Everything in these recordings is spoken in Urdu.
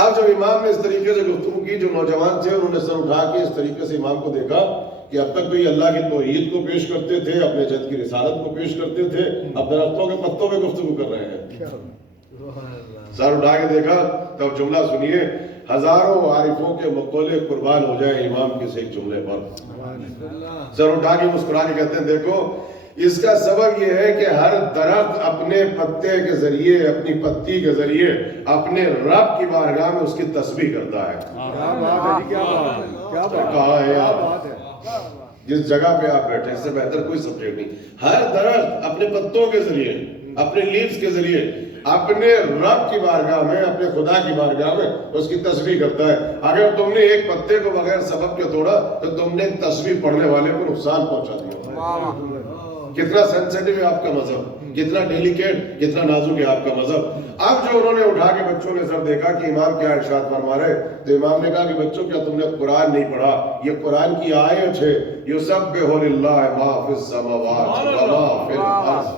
اب جب امام نے اس طریقے سے گفتگو کی، جو نوجوان تھے انہوں نے سر اٹھا کے اس طریقے سے امام کو دیکھا کہ اب تک تو یہ اللہ کی توحید کو پیش کرتے تھے، اپنے جد کی رسالت کو پیش کرتے تھے، اب درختوں کے پتوں پہ گفتگو کر رہے ہیں۔ سر اٹھا کے دیکھا تب جملہ سنیے، ہزاروں عارفوں کے مقولے قربان ہو جائیں امام کے ایک جملے پر۔ سر اٹھا کے مسکرا کے کہتے ہیں دیکھو اس کا سبب یہ ہے کہ ہر درخت اپنے پتے کے ذریعے، اپنی پتی کے ذریعے اپنے رب کی بارگاہ میں اس کی تسبیح کرتا ہے۔ کہا ہے آپ جس جگہ پہ آپ بیٹھے، اس سے بہتر کوئی سبجیکٹ نہیں۔ ہر درخت اپنے پتوں کے ذریعے، اپنے لیوز کے ذریعے اپنے رب کی بارگاہ میں، اپنے خدا کی بارگاہ میں اس کی تسبیح کرتا ہے۔ اگر تم نے ایک پتے کو بغیر سبب کے توڑا تو تم نے تسبیح پڑھنے والے کو نقصان پہنچا دیا۔ کتنا سینسیٹیو ہے آپ کا مذہب، کتنا ڈیلیکیٹ، کتنا نازک ہے آپ کا مذہب۔ اب جو انہوں نے اٹھا کے بچوں نے سر دیکھا کہ امام کیا ارشاد فرما رہے، تو امام نے کہا کہ بچوں کیا تم نے قرآن نہیں پڑھا؟ یہ قرآن کی آیت ہے، یسبح للہ ما فی السماوات و ما فی الارض۔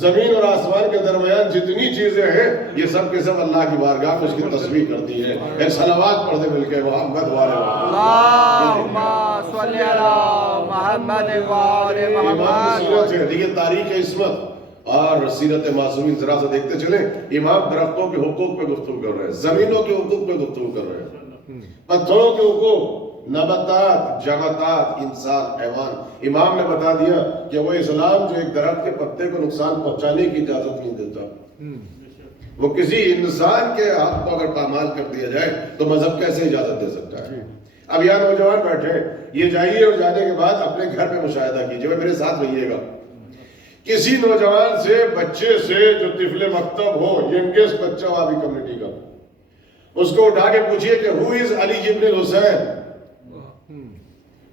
زمین اور آسمان کے درمیان جتنی چیزیں ہیں یہ سب کے سب اللہ کی بارگاہ میں اس کی تسبیح کرتی ہے۔ ایک صلوات پڑھ دے مل کے محمد والے اللہم صلی علی محمد وآل محمد۔ یہ تاریخ عصمت اور سیرت معصومین ذرا سا دیکھتے چلیں۔ امام درختوں کے حقوق پہ گفتگو کر رہے ہیں، زمینوں کے حقوق پہ گفتگو کر رہے ہیں، پتھروں کے حقوق، نباتات، جمادات، انسان، حیوان۔ امام نے بتا دیا کہ وہ اسلام جو ایک درخت کے پتے کو نقصان پہنچانے کی اجازت نہیں دیتا، وہ کسی انسان کے حق کو اگر پامال کر دیا جائے تو مذہب کیسے اجازت دے سکتا ہے؟ اب یہاں نوجوان بیٹھے، یہ جائیے اور جانے کے بعد اپنے گھر پہ مشاہدہ کیجیے، میرے ساتھ رہیے گا۔ کسی نوجوان سے، بچے سے جو طفل مکتب ہو، ینگسٹ بچہ ہو آپ کی کمیونٹی کا، اس کو اٹھا کے پوچھئے کہ who is علی ابن الحسین؟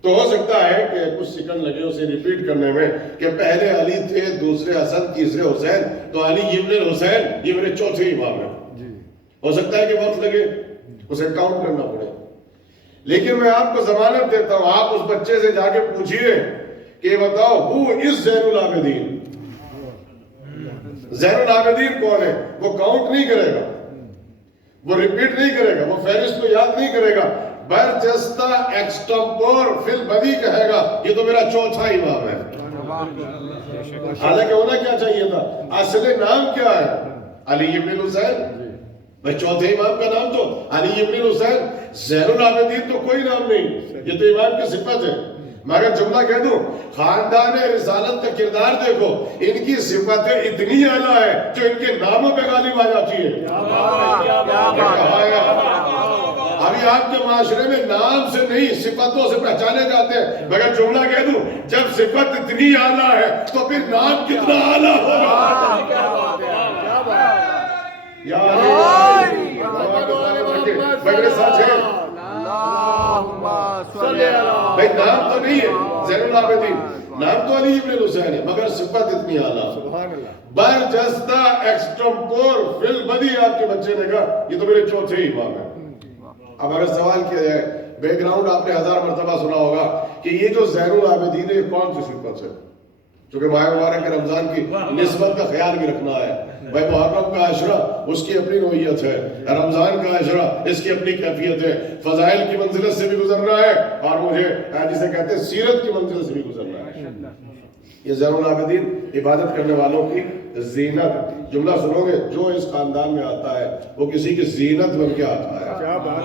تو ہو سکتا ہے کہ کچھ سیکنڈ لگے اسے ریپیٹ کرنے میں کہ پہلے علی تھے، دوسرے حسن، تیسرے حسین، تو علی ابن الحسین یہ میرے چوتھے امام ہیں۔ ہو سکتا ہے کہ وقت لگے، اسے کاؤنٹ کرنا پڑے، لیکن میں آپ کو ضمانت دیتا ہوں، آپ اس بچے سے جا کے پوچھئے کہ بتاؤ who is زین العابدین؟ زین العابدین کون ہے؟ وہ کاؤنٹ نہیں کرے گا، وہ ریپیٹ نہیں کرے گا، وہ فہرست کو یاد نہیں کرے گا، برجستہ ایکسٹمپور فی البدی کہے گا یہ تو میرا چوتھا امام ہے۔ حالانکہ ہونا کیا چاہیے تھا؟ اصل نام کیا ہے؟ علی ابن الحسین۔ بھائی چوتھے امام کا نام تو علی ابن الحسین، زین العابدین تو کوئی نام نہیں، یہ تو امام کی صفت ہے۔ مگر جملہ کہہ دوں، خاندان رسالت کا کردار دیکھو، ان کی صفتیں اتنی اعلیٰ ہے جو ان کے ناموں پہ غالب آ جاتی ہے۔ ابھی آپ کے معاشرے میں نام سے نہیں صفتوں سے پہچانے جاتے ہیں، مگر جملہ کہہ دوں جب صفت اتنی اعلیٰ ہے تو پھر نام کتنا اعلیٰ ہوگا۔ میرے ساتھ ہے بھائی، نام تو نہیں ہے زین العابدین، نام تو علی ابن الحسین ہے، مگر صفت اتنی اعلیٰ۔ برجستہ ایکسٹمپور فی البدی، آپ کے بچے نے کہا یہ تو میرے چوتھے امام ہیں۔ اب اگر سوال کیا جائے، بیک گراؤنڈ آپ نے 1000 مرتبہ سنا ہوگا کہ یہ جو زین العابدین ہے کون سی صفت ہے؟ چونکہ ماہ مبارک کے رمضان کی نسبت کا خیال بھی رکھنا ہے۔ بھائی محرم کا عشرہ اس کی اپنی نوعیت ہے، رمضان کا عشرہ اس کی اپنی کیفیت ہے، فضائل کی منزلت سے بھی گزرنا ہے اور مجھے جسے کہتے ہیں سیرت کی منزلت سے بھی گزرنا ہے۔ یہ زین العابدین عبادت کرنے والوں کی زینت، جملہ سنو گے، جو اس خاندان میں آتا ہے وہ کسی کی زینت بن کے آتا ہے۔ کیا بات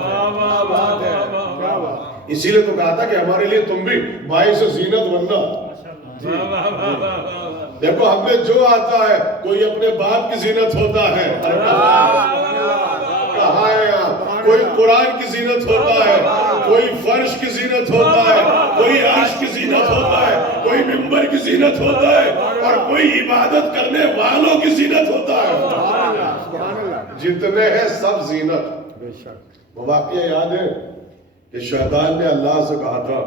ہے، کیا بات۔ اسی لیے تو کہا تھا کہ ہمارے لیے تم بھی باعث زینت بننا۔ دیکھو ہم میں جو آتا ہے، کوئی اپنے باپ کی زینت ہوتا ہے، کہاں ہے آپ؟ کوئی قرآن کی زینت ہوتا ہے، کوئی فرش کی زینت ہوتا ہے، کوئی عرش کی زینت ہوتا ہے، کوئی ممبر کی زینت ہوتا ہے، اور کوئی عبادت کرنے والوں کی زینت ہوتا ہے۔ جتنے ہیں سب زینت۔ وہ واقعہ یاد ہے کہ شیطان نے اللہ سے کہا تھا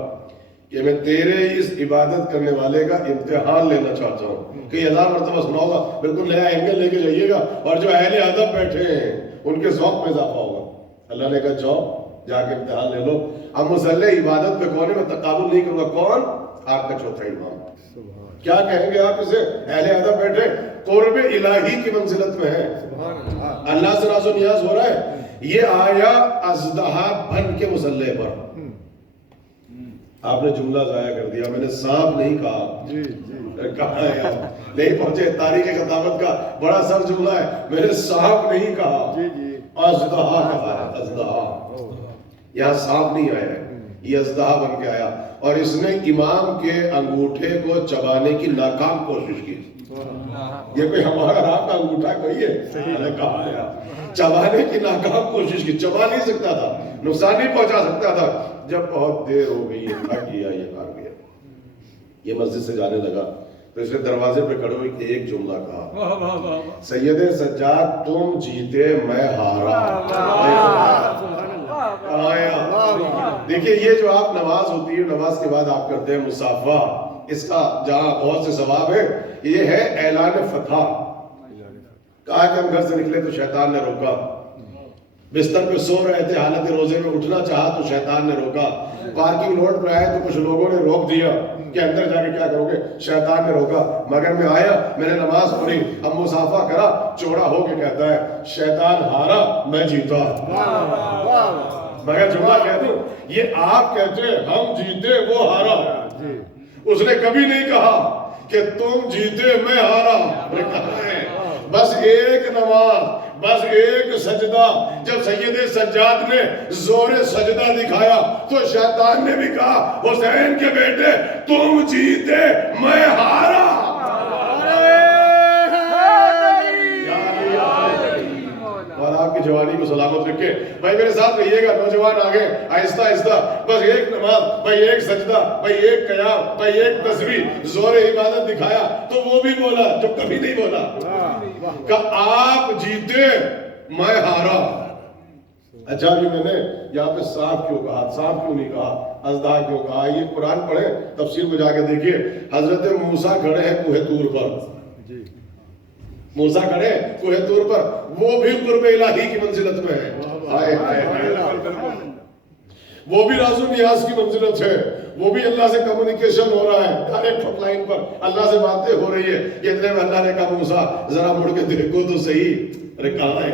کہ میں تیرے اس عبادت کرنے والے کا امتحان لینا چاہتا ہوں، کہ 1000 مرتبہ سنا ہوگا، بالکل نیا اینگل لے کے جائیے گا، اور جو اہل ادب بیٹھے ہیں ان کے ذوق میں اضافہ ہوگا۔ اللہ نے کہا جاؤ جا کے امتحان لے لو۔ اب مسلح عبادت پہ کون ہے؟ میں تقابل نہیں کروں گا، کون؟ آپ کا چوتھا امام. کیا کہیں گے آپ اسے؟ اہل ادب بیٹھے قرب الہی کی منزلت میں ہے, اللہ سے راز و نیاز ہو رہا ہے. یہ آیا اژدہا بن کے مسلح پر. آپ نے جملہ ضائع کر دیا, میں نے سانپ نہیں کہا. کہاں ہے آپ نہیں پہنچے. تاریخ خطابت کا بڑا سر جملہ ہے, میں نے سانپ نہیں کہا, اژدہا کہا ہے. اژدہا, یہاں سانپ نہیں آیا ہے, یہ اژدہا بن کے آیا. اور اس نے امام کے انگوٹھے کو چبانے کی ناکام کوشش کی. یہ کوئی ہمارا آپ کا انگوٹھا کوئی ہے؟ کہا ہے چبانے کی ناکام کوشش کی. چبا نہیں سکتا تھا, نقصان نہیں پہنچا سکتا تھا. جب بہت دیر ہو گئی, یہ تھک گیا, یہ آ گیا, یہ مسجد سے جانے لگا, تو اس نے دروازے پہ کھڑے ہوئے ایک جملہ کہا, سید سجاد تم جیتے میں ہارا. دیکھیے یہ جو آپ نماز ہوتی ہے, نماز کے بعد آپ کرتے ہیں مصافحہ, اس کا جہاں بہت سے ثواب ہے, یہ ہے اعلان فتح. کہا کہ ہم گھر سے نکلے تو شیطان نے روکا, بستر پہ سو رہے تھے حالت روزے میں, اٹھنا چاہا تو شیطان نے روکا, پارکنگ روڈ پہ آئے تو کچھ لوگوں نے روک دیا کہ اندر جا کے کیا کرو گے, شیطان نے روکا. مگر میں آیا, میں نے نماز پڑھی, اب مصافحہ کرا, چوڑا ہو کے کہتا ہے شیطان ہارا میں جیتا. مگر جملہ کہہ دوں, یہ آپ کہتے ہیں ہم جیتے وہ ہارا. اس نے کبھی نہیں کہا کہ تم جیتے میں ہارا. بس ایک نماز, بس ایک سجدہ. جب سید سجاد نے زور سجدہ دکھایا تو شیطان نے بھی کہا حسین کے بیٹے تم جیتے میں ہارا. اور آپ کی جوانی کو سلامت رکھے. بھائی میرے ساتھ رہیے گا, نوجوان آگے آہستہ آہستہ. بس ایک نماز, بھائی ایک سجدہ, بھائی ایک قیام, بھائی ایک تسبیح, زور عبادت دکھایا تو وہ بھی بولا جو کبھی نہیں بولا کہ آپ جیتے میں ہارا. اچھا بھی میں نے یہاں پہ سانپ کیوں کہا, سانپ کیوں نہیں کہا, اژدہا کیوں کہا؟ یہ قرآن پڑھیں, تفسیر کو جا کے دیکھیے. حضرت موسیٰ کھڑے ہیں کوہ طور پر, موسیٰ کھڑے کوہ طور پر, وہ بھی قرب الہی کی منزلت میں ہے. وہ بھی راز و نیاز کی منزلت ہے, وہ بھی اللہ سے کمیونیکیشن ہو رہا ہے, ڈائریکٹ ہاٹ لائن پر اللہ سے باتیں ہو رہی ہے. کہ اتنے میں اللہ نے کہا موسیٰ ذرا مڑ کے دیکھو تو صحیح. ارے کہاں ہے,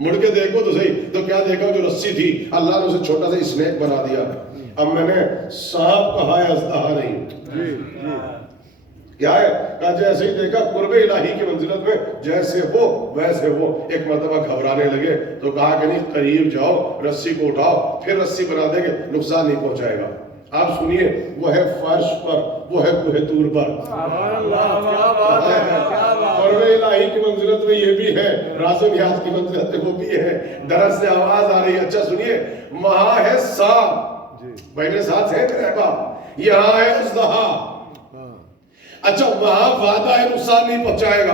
مڑ کے دیکھو تو صحیح. تو کیا دیکھا, جو رسی تھی اللہ نے اسے چھوٹا سا اسنیک بنا دیا. اب میں نے سانپ کہا ہے, اژدہا نہیں. کیا ہے کہا جیسے ہی دیکھا قرب الہی کی منزلت میں, جیسے ہو ویسے ہو. ایک مرتبہ گھبرانے لگے تو کہا کہ نہیں قریب جاؤ, رسی کو اٹھاؤ, پھر رسی بنا دیں گے, نقصان نہیں پہنچائے گا. آپ سنیے, وہ ہے فرش پر, وہ ہے کوہ طور پر. قرب الہی کی منزلت میں یہ بھی ہے, راز و نیاز کی منزلت میں وہ بھی ہے. درس سے آواز آ رہی ہے. اچھا سنیے, وہاں ہے سانپ, بھائی میرے ساتھ ہے میرے احباب, یہاں ہے اژدہا. اچھا وہاں وعدہ ہے نقصان نہیں پہنچائے گا.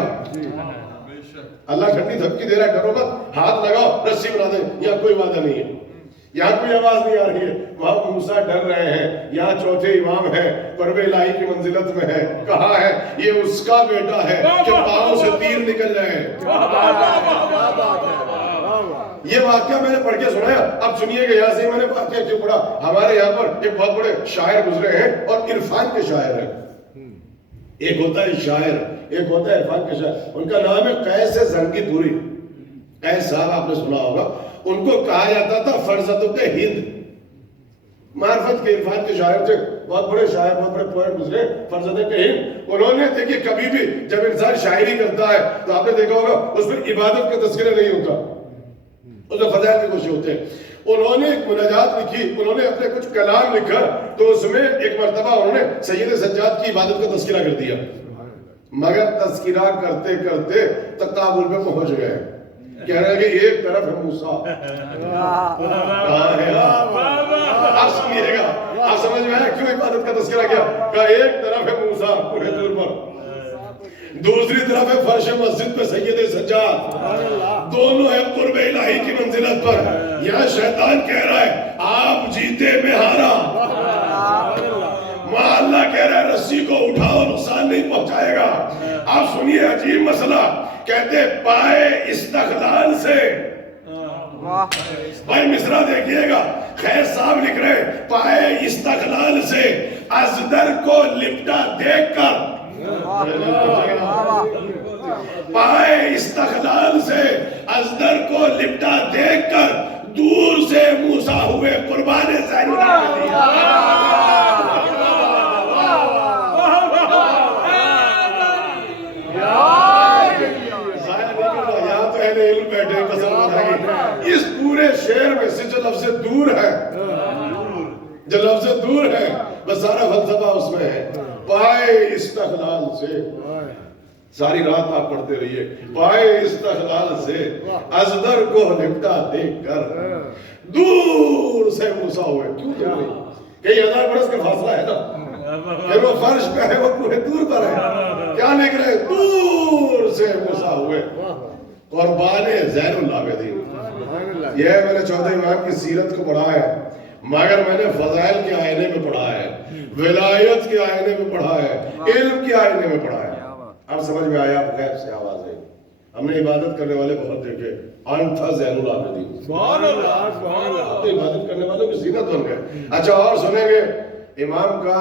اللہ ٹھنڈی دھمکی دے رہا ہے, ڈرو مت, ہاتھ لگاؤ رسی بنا دیں. یہاں کوئی وعدہ نہیں ہے, یہاں کوئی آواز نہیں آ رہی ہے. وہاں موسیٰ ڈر رہے ہیں, یہاں چوتھے امام ہے, قرب الہی کی منزلت میں ہے. کہاں ہے, یہ اس کا بیٹا ہے کہ پاؤں سے تیر نکل رہے ہیں. یہ واقعہ میں نے پڑھ کے سنایا. اب سنیے گا, یہاں سے میں نے واقعہ کیوں پڑھا. ہمارے یہاں پر ایک بہت بڑے شاعر گزرے ہیں اور عرفان کے شاعر ہیں. ایک ہوتا ہے شاعر, ایک ہوتا ہے عرفان کے شاعر. ان کا نام ہے قیس زنگی پوری. قیس صاحب آپ نے سنا ہوگا. ان کو کہا جاتا تھا فرزتوں کے ہند. معرفت کے عرفان کے شاعر تھے, بہت بڑے شاعر, بہت بڑے پوئٹ گزرے, فرزتوں کے ہند. انہوں نے دیکھیے کبھی بھی جب انسان شاعری کرتا ہے تو آپ نے دیکھا ہوگا اس میں عبادت کا تذکرہ نہیں ہوتا, اس میں فضائل کے کوشش ہوتے ہیں. انہوں نے ایک مناجات لکھی, انہوں نے اپنے کچھ کلام لکھا, تو اس میں ایک مرتبہ انہوں نے سید سجاد کی عبادت کا تذکرہ کر دیا. مگر تذکرہ کرتے کرتے تقابل پہ پہنچ گئے. کہہ رہے ہیں کہ ایک طرف ہے موسیٰ, کہاں ہے آپ سنیے گا, آپ سمجھ میں آیا کیوں عبادت کا تذکرہ کیا. کہا ایک طرف ہے موسیٰ کوہ طور پر, دوسری طرف ہے فرش مسجد پہ سید سجاد. دونوں ہیں قرب الہی کی منزلت پر. یہاں شیطان کہہ رہا ہے آپ جیتے میں ہارا, وہاں اللہ کہہ رہا ہے رسی کو اٹھاؤ, نقصان نہیں پہنچائے گا. آپ سنیے عجیب مسئلہ, کہتے پائے استقلال سے بھائی مصرع دیکھیے گا، خیر صاحب لکھ رہے پائے استقلال سے ازدر کو لپٹا دیکھ کر، پائے استقلال سے ازدر کو لپٹا دیکھ کر دور سے موسیٰ ہوئے قربان زین العابدین۔ یہاں تو اہل علم بیٹھے قسم خدا، اس پورے شعر میں سے جو لفظ دور ہے، جو لفظ دور ہے، بس سارا فلسفہ اس میں ہے۔ پائے استقلال سے، ساری رات آپ پڑھتے رہیے، پائے استقلال سے ازدر کو لپٹا دیکھ کر دور سے موسیٰ ہوئے۔ کیوں دور نہیں؟ کئی ہزار برس کا فاصلہ ہے نا، پھر وہ فرش پہ ہے، وہ پورے دور پر ہے، کیا لکھ رہے؟ دور سے موسیٰ ہوئے قربان زین العابدین۔ یہ میں نے چوتھے امام کی سیرت کو پڑھا ہے، مگر میں نے فضائل کے آئینے میں پڑھا ہے، ولایت کے آئینے میں پڑھا ہے، علم کے آئینے میں پڑھا ہے۔ اب سمجھ میں آیا، غیب سے آواز ہے، ہم نے عبادت کرنے والے بہت دیکھے، تھا زین العابدین، تو عبادت کرنے والوں کی زینت بن گئے۔ اچھا اور سنیں گے امام کا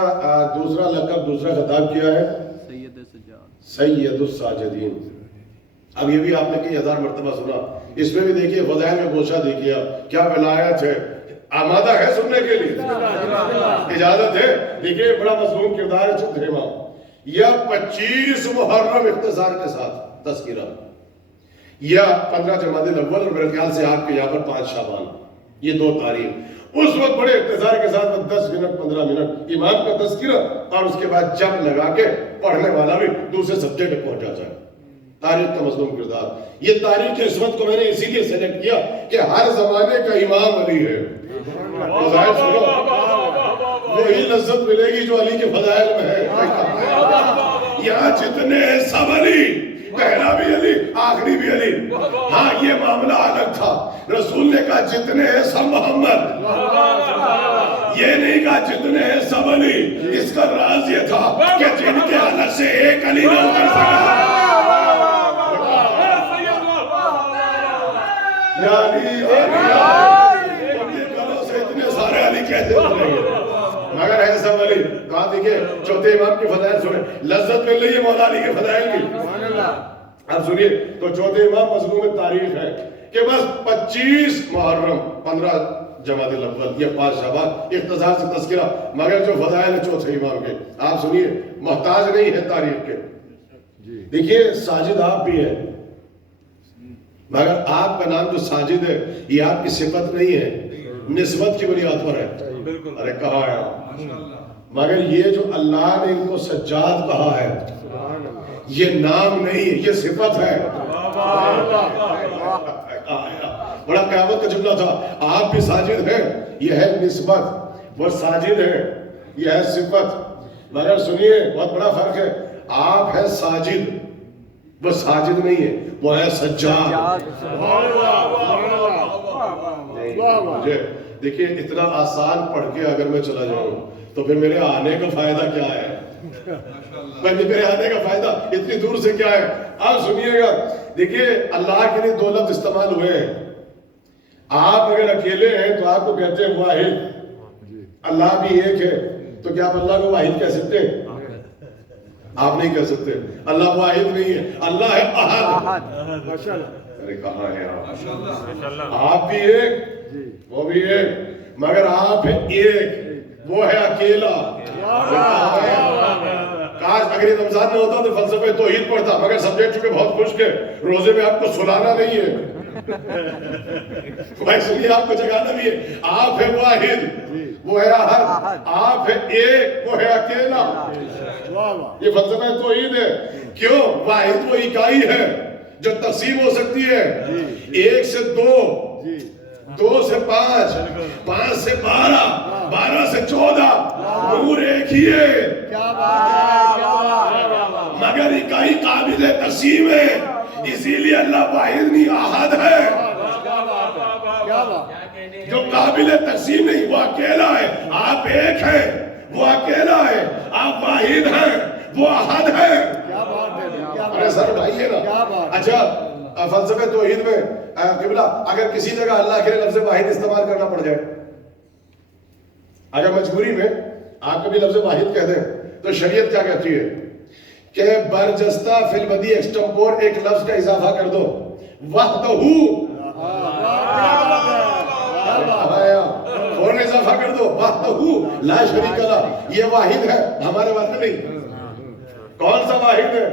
دوسرا لقب، دوسرا خطاب کیا ہے؟ سید الساجدین۔ اب یہ بھی آپ نے کئی ہزار مرتبہ سنا، اس میں بھی دیکھیے فضائل میں گوشہ دیکھئے، کیا ولایت ہے، آمادہ ہے سننے کے لیے، اجازت ہے؟ دیکھیے بڑا مضمون کردار ہے چودھری امام۔ یا 25 محرم اختصار کے ساتھ تذکرہ، یا 15 جمادی الاول، اور میرے خیال سے آپ کے یہاں پر 5 شعبان، یہ 2 تاریخ۔ اس وقت بڑے اختصار کے ساتھ 10 منٹ 15 منٹ امام کا تذکرہ، اور اس کے بعد جب لگا کے پڑھنے والا بھی دوسرے سبجیکٹ پہنچ جاتا ہے۔ تاریخ کا مضمون کردار، یہ تاریخ اس وقت کو میں نے اسی لیے سلیکٹ کیا کہ ہر زمانے کا امام علی ہے۔ فضائل سنو، وہی لذت ملے گی جو علی کے فضائل میں ہے۔ یہاں جتنے سب علی، پہلا بھی علی، آخری بھی علی۔ ہاں یہ معاملہ الگ تھا، رسول نے کہا جتنے ہیں سب محمد، یہ نہیں کہا جتنے ہیں سب علی۔ اس کا راز یہ تھا کہ جن کے حالت سے ایک علی نہ اتر سکا، مگر ہے سب علی۔ کہا دیکھیں چوتھے امام کی فضائل سنیں، لذت مل رہی ہے مولا علی کے فضائل کی۔ اب سنیے تو چوتھے امام مضمون تاریخ ہے کہ بس 25 محرم، 15 جمادی الاول یا 5 شعبان، اختصار سے تذکرہ، مگر جو فضائل ہے چوتھے امام کے آپ سنیے، محتاج نہیں ہے تاریخ کے۔ دیکھیے ساجد آپ بھی ہیں، مگر آپ کا نام جو ساجد ہے یہ آپ کی صفت نہیں ہے، نسبت کی بنیاد پر ہے۔ ارے کہا ہے، مگر یہ جو اللہ نے ان کو سجاد کہا ہے یہ نام نہیں ہے، یہ صفت ہے۔ بڑا قیامت کا جملہ تھا، آپ بھی ساجد ہیں، یہ ہے نسبت، وہ ساجد ہے، یہ ہے صفت۔ مگر سنیے بہت بڑا فرق ہے، آپ ہے ساجد، وہ ساجد نہیں ہے، وہ ہے سجاد۔ مجھے دیکھیے اتنا آسان پڑھ کے اگر میں چلا جاؤں تو پھر میرے آنے کا فائدہ کیا ہے؟ میرے آنے کا فائدہ اتنی دور سے کیا ہے؟ آپ سنیے گا، دیکھیے اللہ کے لیے 2 لفظ استعمال ہوئے ہیں۔ آپ اگر اکیلے ہیں تو آپ کو کہتے ہیں واحد، اللہ بھی ایک ہے، تو کیا آپ اللہ کو واحد کہہ سکتے ہیں؟ آپ نہیں کہہ سکتے، اللہ واحد نہیں ہے، اللہ ہے احد۔ ارے کہاں ہے آپ بھی ایک، وہ بھی ایک، مگر آپ ہے ایک، وہ ہے اکیلا۔ کاش اگر یہ رمضان میں ہوتا تو فلسفہ توحید پڑھتا، مگر سبجیکٹ چونکہ بہت خشک ہے، روزے میں آپ کو سلانا نہیں ہے، بھائی سنیے آپ کو جگانا بھی ہے۔ آپ ہے واحد، وہ ہے احد، آپ ہے ایک، وہ ہے اکیلا۔ یہ فلسفہ توحید ہے۔ کیوں؟ واحد وہ اکائی ہے جو تقسیم ہو سکتی ہے، 1 سے 2، 2 سے 5، 5 سے 12، 12 سے 14، نور ایک ہی ہے، مگر اکائی قابل تقسیم ہے، اسی لیے اللہ واحد نہیں احد ہے۔ جو قابل تقسیم نہیں وہ اکیلا ہے، آپ ایک ہیں، وہ اکیلا ہے، آپ واحد ہیں، وہ احد ہے۔ ارے سر بھائی ہے نا۔ اچھا فلسفے توحید میں قبلہ اگر کسی جگہ اللہ کے لیے لفظ واحد استعمال کرنا پڑ جائے، اگر مجبوری میں آپ کبھی لفظ واحد کہہ دیں تو شریعت کیا کہتی ہے کہ برجستہ فی البدی ایکسٹمپور ایک لفظ کا اضافہ کر دو، وحدہ، فوراً اضافہ کر دو، وحدہ لا شریک لہ، یہ واحد ہے، ہمارے واحد نہیں۔ کون سا واحد ہے؟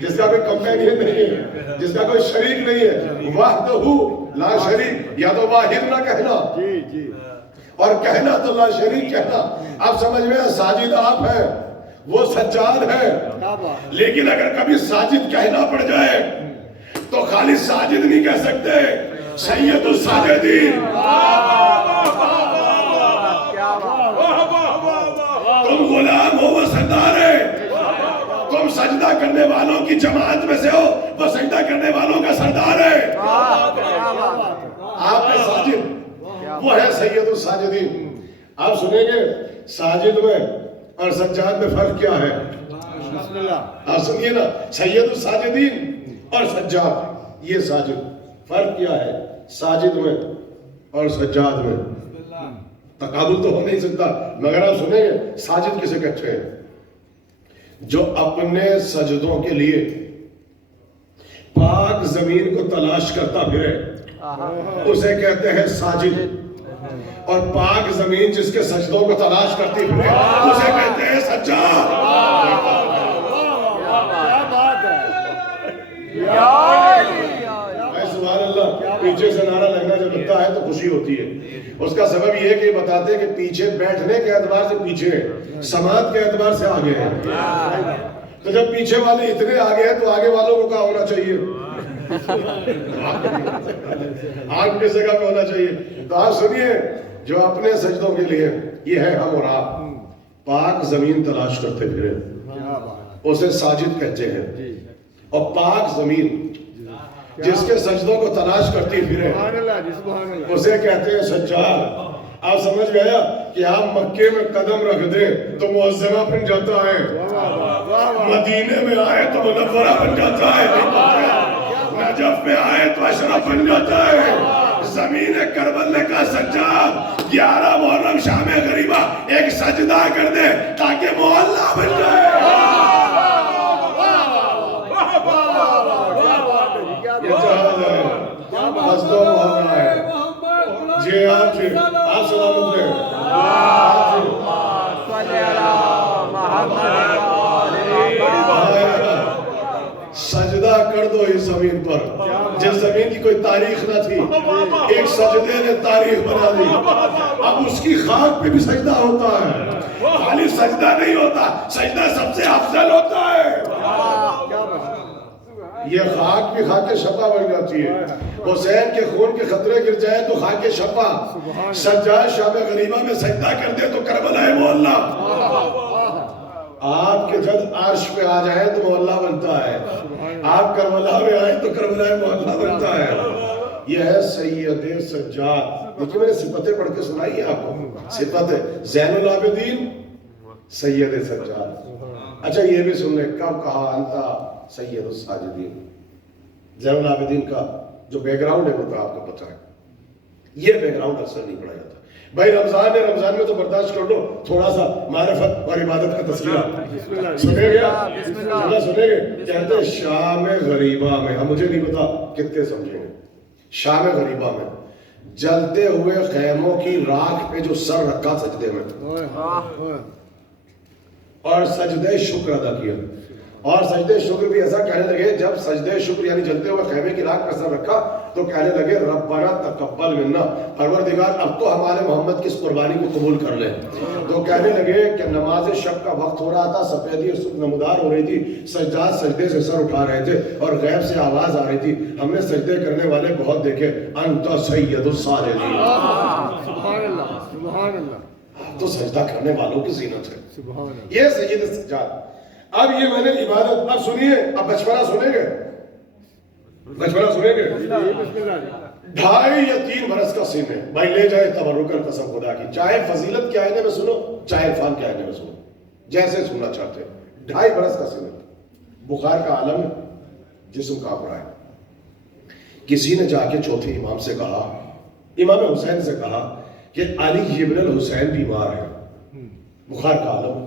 جس کا کوئی کمپینین نہیں ہے، جس کا کوئی شریک نہیں ہے، وحدہ لا شریک، یا تو واحد نہ کہنا اور کہنا تو لا شریک کہنا۔ آپ سمجھ میں ساجد آپ ہیں، وہ سجاد ہے، لیکن اگر کبھی ساجد کہنا پڑ جائے تو خالی ساجد نہیں کہہ سکتے، سید الساجدین، تم غلام ہو وہ سردار ہے، تم سجدہ کرنے والوں کی جماعت میں سے ہو، وہ سجدہ کرنے والوں کا سردار ہے، آپ کے ساجد وہ ہے سید الساجدین۔ آپ سنیں گے ساجد میں اور سجاد میں فرق کیا ہے؟ آپ سنیے نا، سید الساجدین اور سجاد، یہ ساجد، فرق کیا ہے ساجد میں اور سجاد میں؟ تقابل تو ہو نہیں سکتا، مگر آپ سنیں گے ساجد کسے کہتے ہیں؟ جو اپنے سجدوں کے لیے پاک زمین کو تلاش کرتا پھرے، اسے کہتے ہیں ساجد، اور پاک زمین جس کے سجدوں کو تلاش کرتی پھرے اسے کہتے ہیں سجاد۔ سبحان اللہ، پیچھے سے نعرہ لگنا جب لگتا ہے تو خوشی ہوتی ہے۔ اس کا سبب یہ ہے کہ بتاتے ہیں کہ پیچھے بیٹھنے کے اعتبار سے پیچھے ہیں، سماعت کے اعتبار سے آگے ہیں۔ تو جب پیچھے والے اتنے آگے ہیں تو آگے والوں کو کیا ہونا چاہیے؟ آگ کس جگہ پہ ہونا چاہیے؟ تو آپ سنیے، جو اپنے سجدوں کے لیے، یہ ہے ہم اور آپ، پاک زمین تلاش کرتے پھرے، اسے ساجد کہتے ہیں۔ اور پاک زمین جس کے سجدوں کو تلاش کرتی پھرے اسے کہتے ہیں سجاد۔ آپ سمجھ گیا کہ آپ مکے میں قدم رکھ دیں تو معظمہ بن جاتا ہے، مدینے میں آئے تو منورہ بن جاتا ہے، نجف میں آئے تو اشرف بن جاتا ہے۔ زمین کربلا کا سجاد 11 محرم شام غریبہ ایک سجدہ کر دے تاکہ محلہ بن جائے۔ یہ جہاد ہے، حسد و محبت ہے۔ جی آپ جی، آپ سلامت رہے۔ سجدہ کر دو اس زمین پر جس زمین کی کوئی تاریخ نہ تھی، ایک سجدے نے تاریخ بنا دی۔ اب اس کی خاک پہ بھی سجدہ ہوتا ہے، خالی سجدہ نہیں ہوتا، سجدہ سب سے افضل ہوتا ہے۔ یہ خاک بھی خاک شفا بن جاتی ہے۔ حسین کے خون کے خطرے گر جائے تو خاک شفا، سجاد شام غریبہ میں سجدہ کر دے تو کربلا معلّہ، آپ کے جد عرش پہ آ جائیں تو معلّہ بنتا ہے، آپ کربلا میں آئیں تو کربلا معلّہ بنتا ہے۔ یہ ہے سید سجاد۔ دیکھیں میں نے صفتیں پڑھ کے سنائی ہے آپ کو، صفت زین العابدین سید سجاد۔ اچھا یہ بھی سن لیں، کب کہا انتا سید الساجدین؟ زین العابدین کا جو بیک گراؤنڈ ہے وہ تو آپ کو پتہ ہے، یہ بیک گراؤنڈ اکثر نہیں پڑھا جاتا۔ بھائی رمضان ہے، رمضان میں تو برداشت کر لو، تھوڑا سا معرفت اور عبادت کا تذکرہ سنے گے آپ، سنے گے؟ کہتے ہیں شام غریبہ میں، اب مجھے نہیں پتا کتنے سمجھیں گے، شام غریبہ میں جلتے ہوئے خیموں کی راکھ پہ جو سر رکھا سجدے میں اور سجدے شکر ادا کیا، اور سجدے شکر بھی ایسا کہنے لگے، جب سجدے شکر یعنی جلتے ہوئے خیمے کی راکھ پر سر رکھا تو کہنے لگے ربنا تقبل منا، پروردگار اب تو ہمارے محمد کی اس قربانی کو قبول کر لے۔ تو کہنے لگے کہ نماز شب کا وقت ہو رہا تھا، سفیدی نمودار ہو رہی تھی، سجداد سجدے سے سر اٹھا رہے تھے اور غیب سے آواز آ رہی تھی، ہم نے سجدے کرنے والے بہت دیکھے، انت سید الساجدین۔ سبحان اللہ، سبحان اللہ، تو سجدہ کرنے والوں کی زینت ہے، یہ سید سجاد۔ اب یہ میں نے عبادت، اب سنیے، اب بچپنا سنیں گے، بچپنا سنیں گے، 2.5 یا 3 برس کا سن ہے، بھائی لے جائے تبرکن قسم خدا کی، چاہے فضیلت کے آئینے میں سنو چاہے عرفان کے آئینے میں سنو، جیسے سننا چاہتے ہیں، 2.5 برس کا سن ہے، بخار کا عالم ہے، جسم کانپ رہا ہے، کسی نے جا کے چوتھے امام سے کہا، امام حسین سے کہا کہ علی ابن الحسین بیمار ہے، بخار کا عالم۔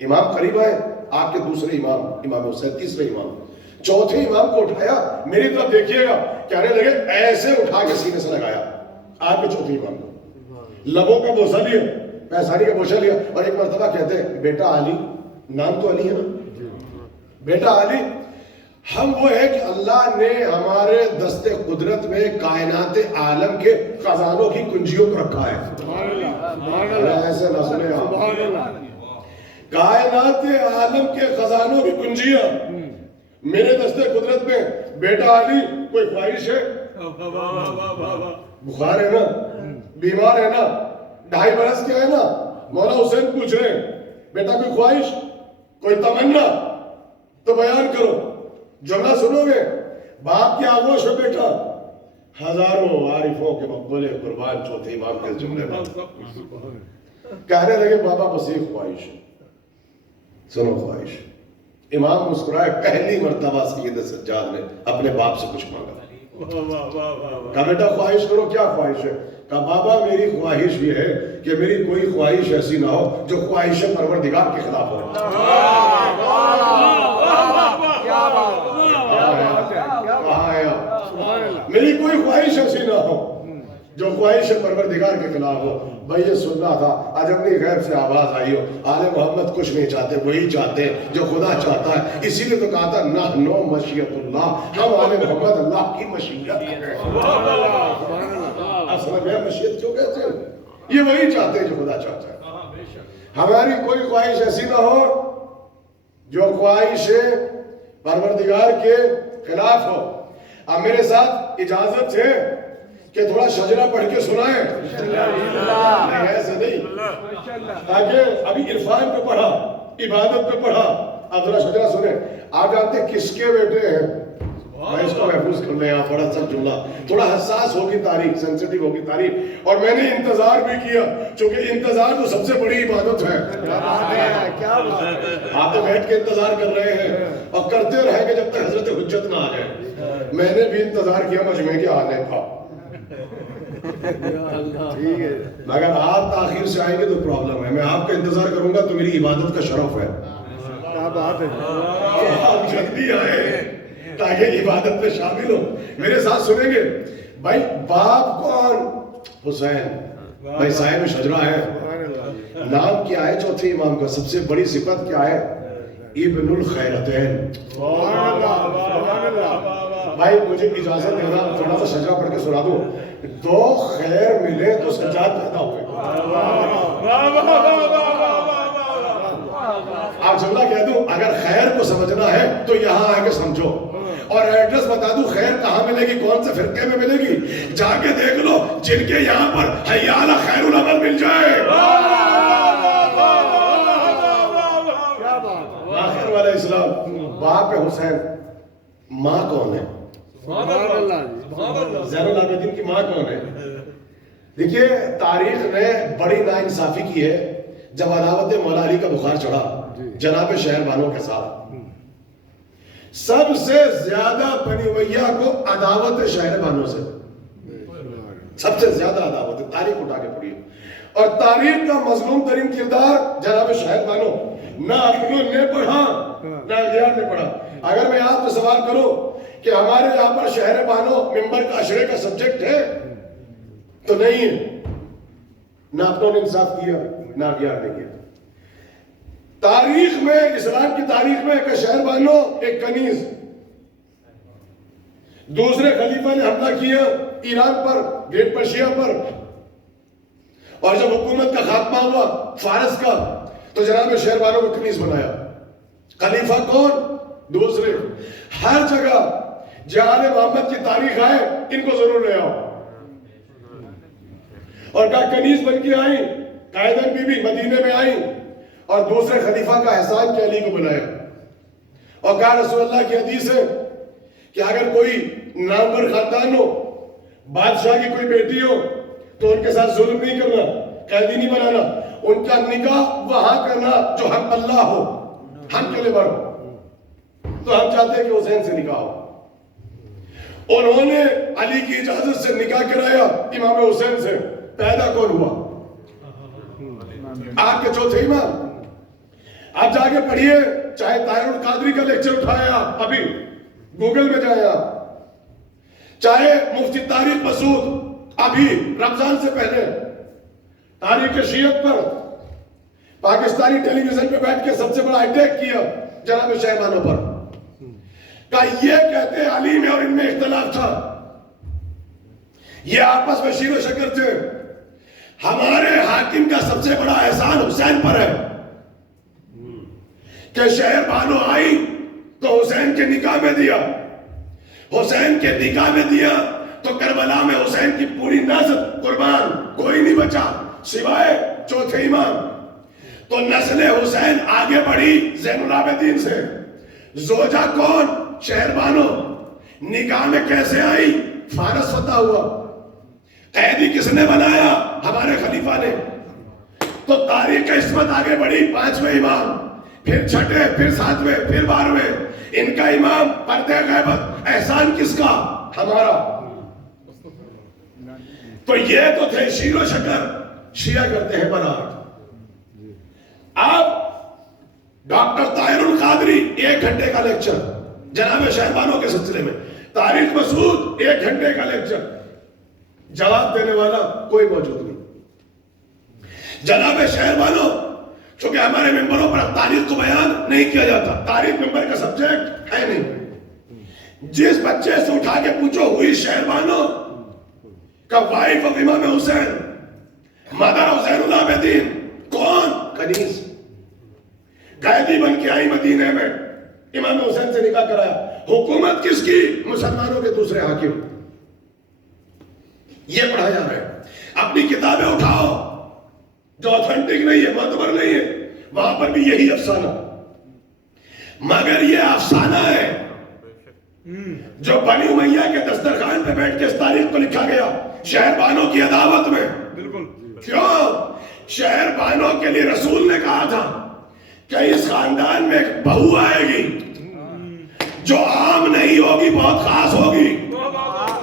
امام قریب آئے، آپ کے دوسرے امام، امام حسین تیسرے امام، چوتھے امام کو اٹھایا، میری طرف دیکھیے گا، کہنے لگے ایسے اٹھا کے سینے سے لگایا آپ کے چوتھے امام کو، لبوں کا بوسہ لیا، پیسانی کا بوسہ لیا، اور ایک مرتبہ کہتے ہیں بیٹا علی، نام تو علی ہے نا، بیٹا علی، ہم وہ ہے کہ اللہ نے ہمارے دست قدرت میں کائنات عالم کے خزانوں کی کنجیوں کو رکھا ہے۔ ایسے نہ سنے آپ، کائنات عالم کے خزانوں کی کنجیاں میرے دست قدرت میں، بیٹا علی کوئی خواہش ہے؟ بخار ہے نا، بیمار ہے نا، 2.5 برس کے ہے نا، مولا حسین پوچھ رہے ہیں بیٹا کوئی خواہش، کوئی تمنا تو بیان کرو، جملہ سنو گے، باپ کی آغوش ہے بیٹا، ہزاروں عارفوں کے مقبول قربان چوتھے امام کے جملے میں کہنے لگے بابا بس ایک خواہش، سنو خواہش۔ امام مسکرائے، پہلی مرتبہ سید سجاد نے اپنے باپ سے کچھ مانگا، کہا بیٹا خواہش کرو، کیا خواہش ہے؟ کہا بابا میری خواہش یہ ہے کہ میری کوئی خواہش ایسی نہ ہو جو خواہش پروردگار کے خلاف ہو۔ کہاں ہے آپ؟ میری کوئی خواہش ایسی نہ ہو جو خواہش پروردگار کے خلاف ہو۔ بھائی یہ سننا تھا، آج اپنی غیب سے آواز آئی ہو، آل محمد کچھ نہیں چاہتے، وہی چاہتے ہیں جو خدا چاہتا ہے، اسی لیے تو کہا تھا نحن مشیت اللہ، ہم آل محمد اللہ کی مشیت ہے۔ آپ سمجھ میں مشیت کیوں کہتے ہیں؟ یہ وہی چاہتے ہیں جو خدا چاہتا ہے۔ ہماری کوئی خواہش ایسی نہ ہو جو خواہش پروردگار کے خلاف ہو۔ اب میرے ساتھ اجازت ہے کہ تھوڑا شجرہ پڑھ کے سنائیں؟ نہیں ایسے نہیں، تاکہ ابھی عرفان پہ پڑھا، عبادت پہ پڑھا، آپ تھوڑا شجرہ سنیں۔ آپ جانتے ہیں کس کے بیٹے ہیں؟ میں اس کو محفوظ کر لیں، آپ بڑا سب جملہ تھوڑا حساس ہوگی تاریخ، سینسٹیو ہوگی تاریخ، اور میں نے انتظار بھی کیا، چونکہ انتظار تو سب سے بڑی عبادت ہے۔ آپ تو بیٹھ کے انتظار کر رہے ہیں اور کرتے رہیں گے جب تک حضرت حجت نہ آ جائے۔ میں نے بھی انتظار کیا مجمع کے آنے کا، مگر آپ تاخیر سے آئیں گے تو پرابلم ہے، میں آپ کا انتظار کروں گا تو میری عبادت کا شرف ہے۔ کیا بات ہے، آپ جلدی آئے تاکہ عبادت میں شامل ہو۔ میرے ساتھ سنیں گے بھائی، باپ کون؟ حسین، بھائی صاحب شجرہ ہے، نام کیا ہے چوتھے امام کا؟ سب سے بڑی صفت کیا ہے؟ ابن الخیرتین۔ بھائی مجھے اجازت دینا، تھوڑا سا شجرہ پڑھ کے سنا دو۔ دو خیر ملے تو سجاد پیدا ہوئے۔ آپ جملہ کہہ دوں، اگر خیر کو سمجھنا ہے تو یہاں آ کے سمجھو، اور ایڈریس بتا دوں خیر کہاں ملے گی، کون سے فرقے میں ملے گی، جا کے دیکھ لو جن کے یہاں پر حی علی خیر العمل مل جائے۔ آخر والا اسلام، باپ حسین، ماں کون ہے؟ زین العابدین کی ماں کون ہے؟ دیکھیے تاریخ نے بڑی ناانصافی کی ہے جب عداوت مولا علی کا بخار چڑھا جناب شہر بانوں کے ساتھ، سب سے زیادہ بنی ویا کو عداوت شہر بانوں سے، سب سے زیادہ عداوت ہے، تاریخ اٹھا کے پڑھی، اور تاریخ کا مظلوم ترین کردار جناب شہر بانوں، نہ اپنوں نے پڑھا نہ اغیار نے پڑھا۔ اگر میں آپ سے سوال کروں کہ ہمارے یہاں پر شہر بانو ممبر کا عشرے کا سبجیکٹ ہے تو نہیں ہے، نہ اپنوں نے انصاف کیا نہ اغیار نے کیا۔ تاریخ میں، اسلام کی تاریخ میں کہ شہر بانو ایک کنیز، دوسرے خلیفہ نے حملہ کیا ایران پر، گریٹ پرشیا پر، اور جب حکومت کا خاتمہ ہوا فارس کا تو جناب شہر بانو کو کنیز بنایا۔ خلیفہ کون؟ دوسرے۔ ہر جگہ جہاں محمد کی تاریخ آئے ان کو ضرور لے آؤ، اور کہا کنیز بن کے آئیں، قائدن بی بی مدینے میں آئیں، اور دوسرے خلیفہ کا احسان کے علی کو بنایا، اور کہا رسول اللہ کی حدیث ہے کہ اگر کوئی نامور خاندان ہو، بادشاہ کی کوئی بیٹی ہو تو ان کے ساتھ ظلم نہیں کرنا، قیدی نہیں بنانا، ان کا نکاح وہاں کرنا جو حق اللہ ہو، ہم کے لیے بڑھ ہو۔ تو ہم چاہتے ہیں کہ حسین سے نکاح ہو، انہوں نے علی کی اجازت سے نکاح کرایا امام حسین سے. پیدا کون ہوا؟ آپ کے چوتھے امام. آپ جا کے پڑھیے, چاہے طاہر القادری کا لیکچر اٹھایا ابھی گوگل میں جائیں آپ, چاہے مفتی طارق مسعود ابھی رمضان سے پہلے تاریخ شیعت پر پاکستانی ٹیلی ویژن پہ بیٹھ کے سب سے بڑا اٹیک کیا جناب شہبانوں پر. کہا یہ کہتے علی میں اور ان میں اختلاف تھا, یہ آپس میں شیر و شکر تھے. ہمارے حاکم کا سب سے بڑا احسان حسین پر ہے کہ شہر بانو آئی تو حسین کے نکاح میں دیا, حسین کے نکاح میں دیا تو کربلا میں حسین کی پوری نسل قربان, کوئی نہیں بچا سوائے چوتھے امام. تو نسل حسین آگے بڑھی زین العابدین سے. زوجہ کون؟ شہر بانو. نکاح میں کیسے آئی؟ فارس فتح ہوا. قیدی کس نے بنایا؟ ہمارے خلیفہ نے. تو تاریخ عصمت آگے بڑھی, 5ویں امام, پھر 6ٹھے, پھر 7ویں, پھر 12ویں. ان کا امام پردہ غیبت. احسان کس کا؟ ہمارا. تو یہ تو تھے شیر و شکر, شیعہ کرتے ہیں برات. آپ ڈاکٹر طاہر القادری 1 گھنٹے کا لیکچر جناب شہبانوں کے سلسلے میں, طارق مسعود 1 گھنٹے کا لیکچر, جواب دینے والا کوئی موجود نہیں. جناب شہبانوں چونکہ ہمارے ممبروں پر تاریخ کو بیان نہیں کیا جاتا, تاریخ ممبر کا سبجیکٹ ہے نہیں. جس بچے سے اٹھا کے پوچھو ہوئی شہبانوں کا وائف آف امام حسین, مدر حسین العابدین, کون؟ کنیز. قیدی بن کے آئی مدینے میں, امام حسین سے نکاح کرایا. حکومت کس کی؟ مسلمانوں کے دوسرے حاکم. یہ پڑھا جا رہا ہے. اپنی کتابیں اٹھاؤ جو اوتھینٹک نہیں ہے, معتبر نہیں ہے, وہاں پر بھی یہی افسانہ. مگر یہ افسانہ ہے جو بنی امیہ کے دسترخوان پہ بیٹھ کے اس تاریخ کو لکھا گیا شہر بانوں کی عداوت میں. کیوں؟ شہر بانوں کے لیے رسول نے کہا تھا کہ اس خاندان میں ایک بہو آئے گی جو عام نہیں ہوگی, بہت خاص ہوگی,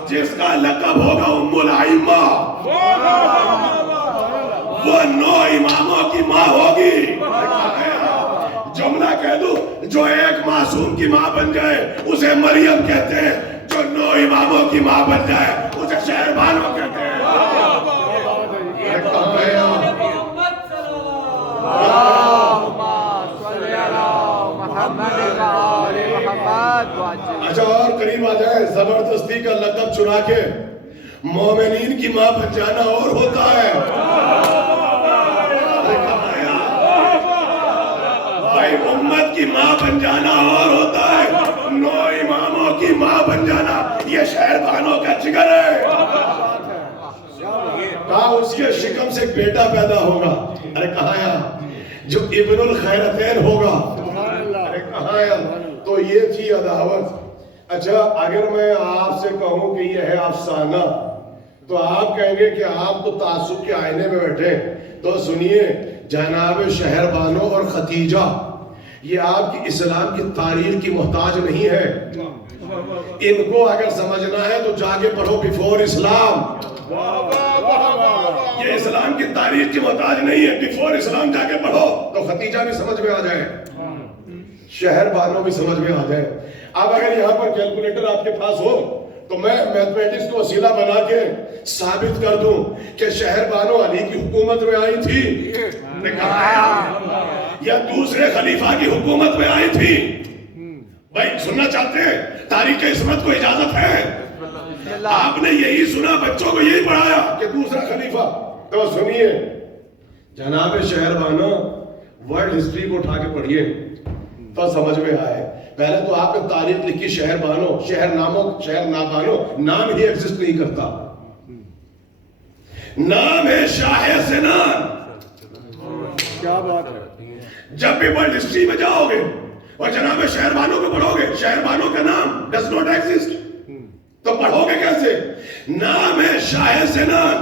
جس کا لقب ہوگا ام الائمہ. وہ 9 اماموں کی ماں ہوگی. جملہ کہہ دوں, جو ایک معصوم کی ماں بن جائے اسے مریم کہتے ہیں, جو 9 اماموں کی ماں بن جائے اسے شہر بانو کہتے ہیں. اچھا اور قریب آ جائے, زبردستی کا لقب چنا کے مومنین کی ماں بن جانا اور ہوتا ہے. بھائی امت کی ماں بن جانا اور ہوتا ہے, 9 اماموں کی ماں بن جانا یہ شہر بانوں کا جگر ہے. کہا اس کے شکم سے ایک بیٹا پیدا ہوگا. ارے کہاں یا جو ابن الخیرتین ہوگا. ارے کہاں یا تو یہ تھی عداوت. اچھا اگر میں آپ سے کہوں کہ یہ ہے افسانہ تو آپ کہیں گے کہ آپ تو تعصب کے آئینے میں بیٹھے. تو سنیے, جناب شہر بانو اور ختیجہ یہ آپ کی اسلام کی تاریخ کی محتاج نہیں ہے. ان کو اگر سمجھنا ہے تو جا کے پڑھو بیفور اسلام. یہ اسلام کی تاریخ کی محتاج نہیں ہے, بیفور اسلام جا کے پڑھو تو ختیجہ بھی سمجھ میں آ جائے, شہر بانو بھی سمجھ میں آ جائے. اب اگر یہاں پر کیلکولیٹر آپ کے پاس ہو تو میں میتھمیٹکس کو وسیلہ بنا کے ثابت کر دوں کہ شہر بانو علی کی حکومت میں آئی تھی یا دوسرے خلیفہ کی حکومت میں آئی تھی. بھائی سننا چاہتے ہیں؟ تاریخ عصمت کو اجازت ہے. آپ نے یہی سنا, بچوں کو یہی پڑھایا کہ دوسرا خلیفہ. تو سنیے, جناب شہر بانو ورلڈ ہسٹری کو اٹھا کے پڑھیے تو سمجھ میں آئے. پہلے تو آپ نے تاریخ لکھی شہر بانو, شہر نابانو نام ہی ایگزسٹ نہیں کرتا. نام ہے شاہ سنان. کیا بات ہے. جب بھی ورلڈ ہسٹری میں جاؤ گے اور جناب شہر بانو کو پڑھو گے, شہر بانو کا نام ڈز ناٹ ایگزسٹ. تو پڑھو گے کیسے؟ نام ہے شاہ سنان.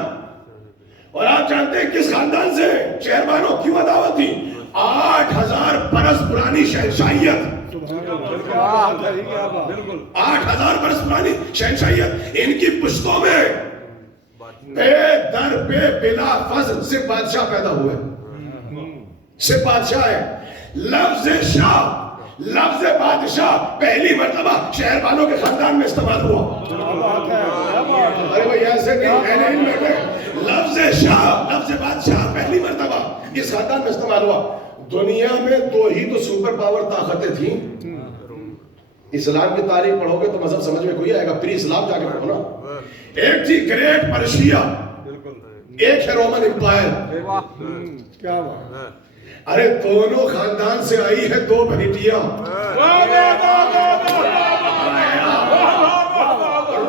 اور آپ جانتے ہیں کس خاندان سے شہر بانو کیوں عداوت تھی؟ 8000 برس پرانی شہنشاہیت. بالکل 8,000 برس پرانی شہنشاہیت ان کی پشتوں میں بے در بے بلا فضل سے بادشاہ پیدا ہوئے، سے بادشاہ ہے۔ لفظ شاہ، لفظ بادشاہ پہلی مرتبہ شہر والوں کے خاندان میں استعمال ہوا۔ ارے بھائی ایسے نہیں، اہل علم بیٹھے، لفظ شاہ، لفظ بادشاہ پہلی مرتبہ اس خاندان میں استعمال ہوا۔ دنیا میں دو ہی تو سپر پاور طاقتیں تھیں۔ اسلام کی تاریخ پڑھو گے تو مذہب سمجھ میں کوئی آئے گا، پری اسلام جا کے پڑھو نا۔ ایک تھی گریٹ پرشیا، ایک ہے رومن امپائر۔ کیا بات ہے، ارے دونوں خاندان سے آئی ہے دو بیٹیاں۔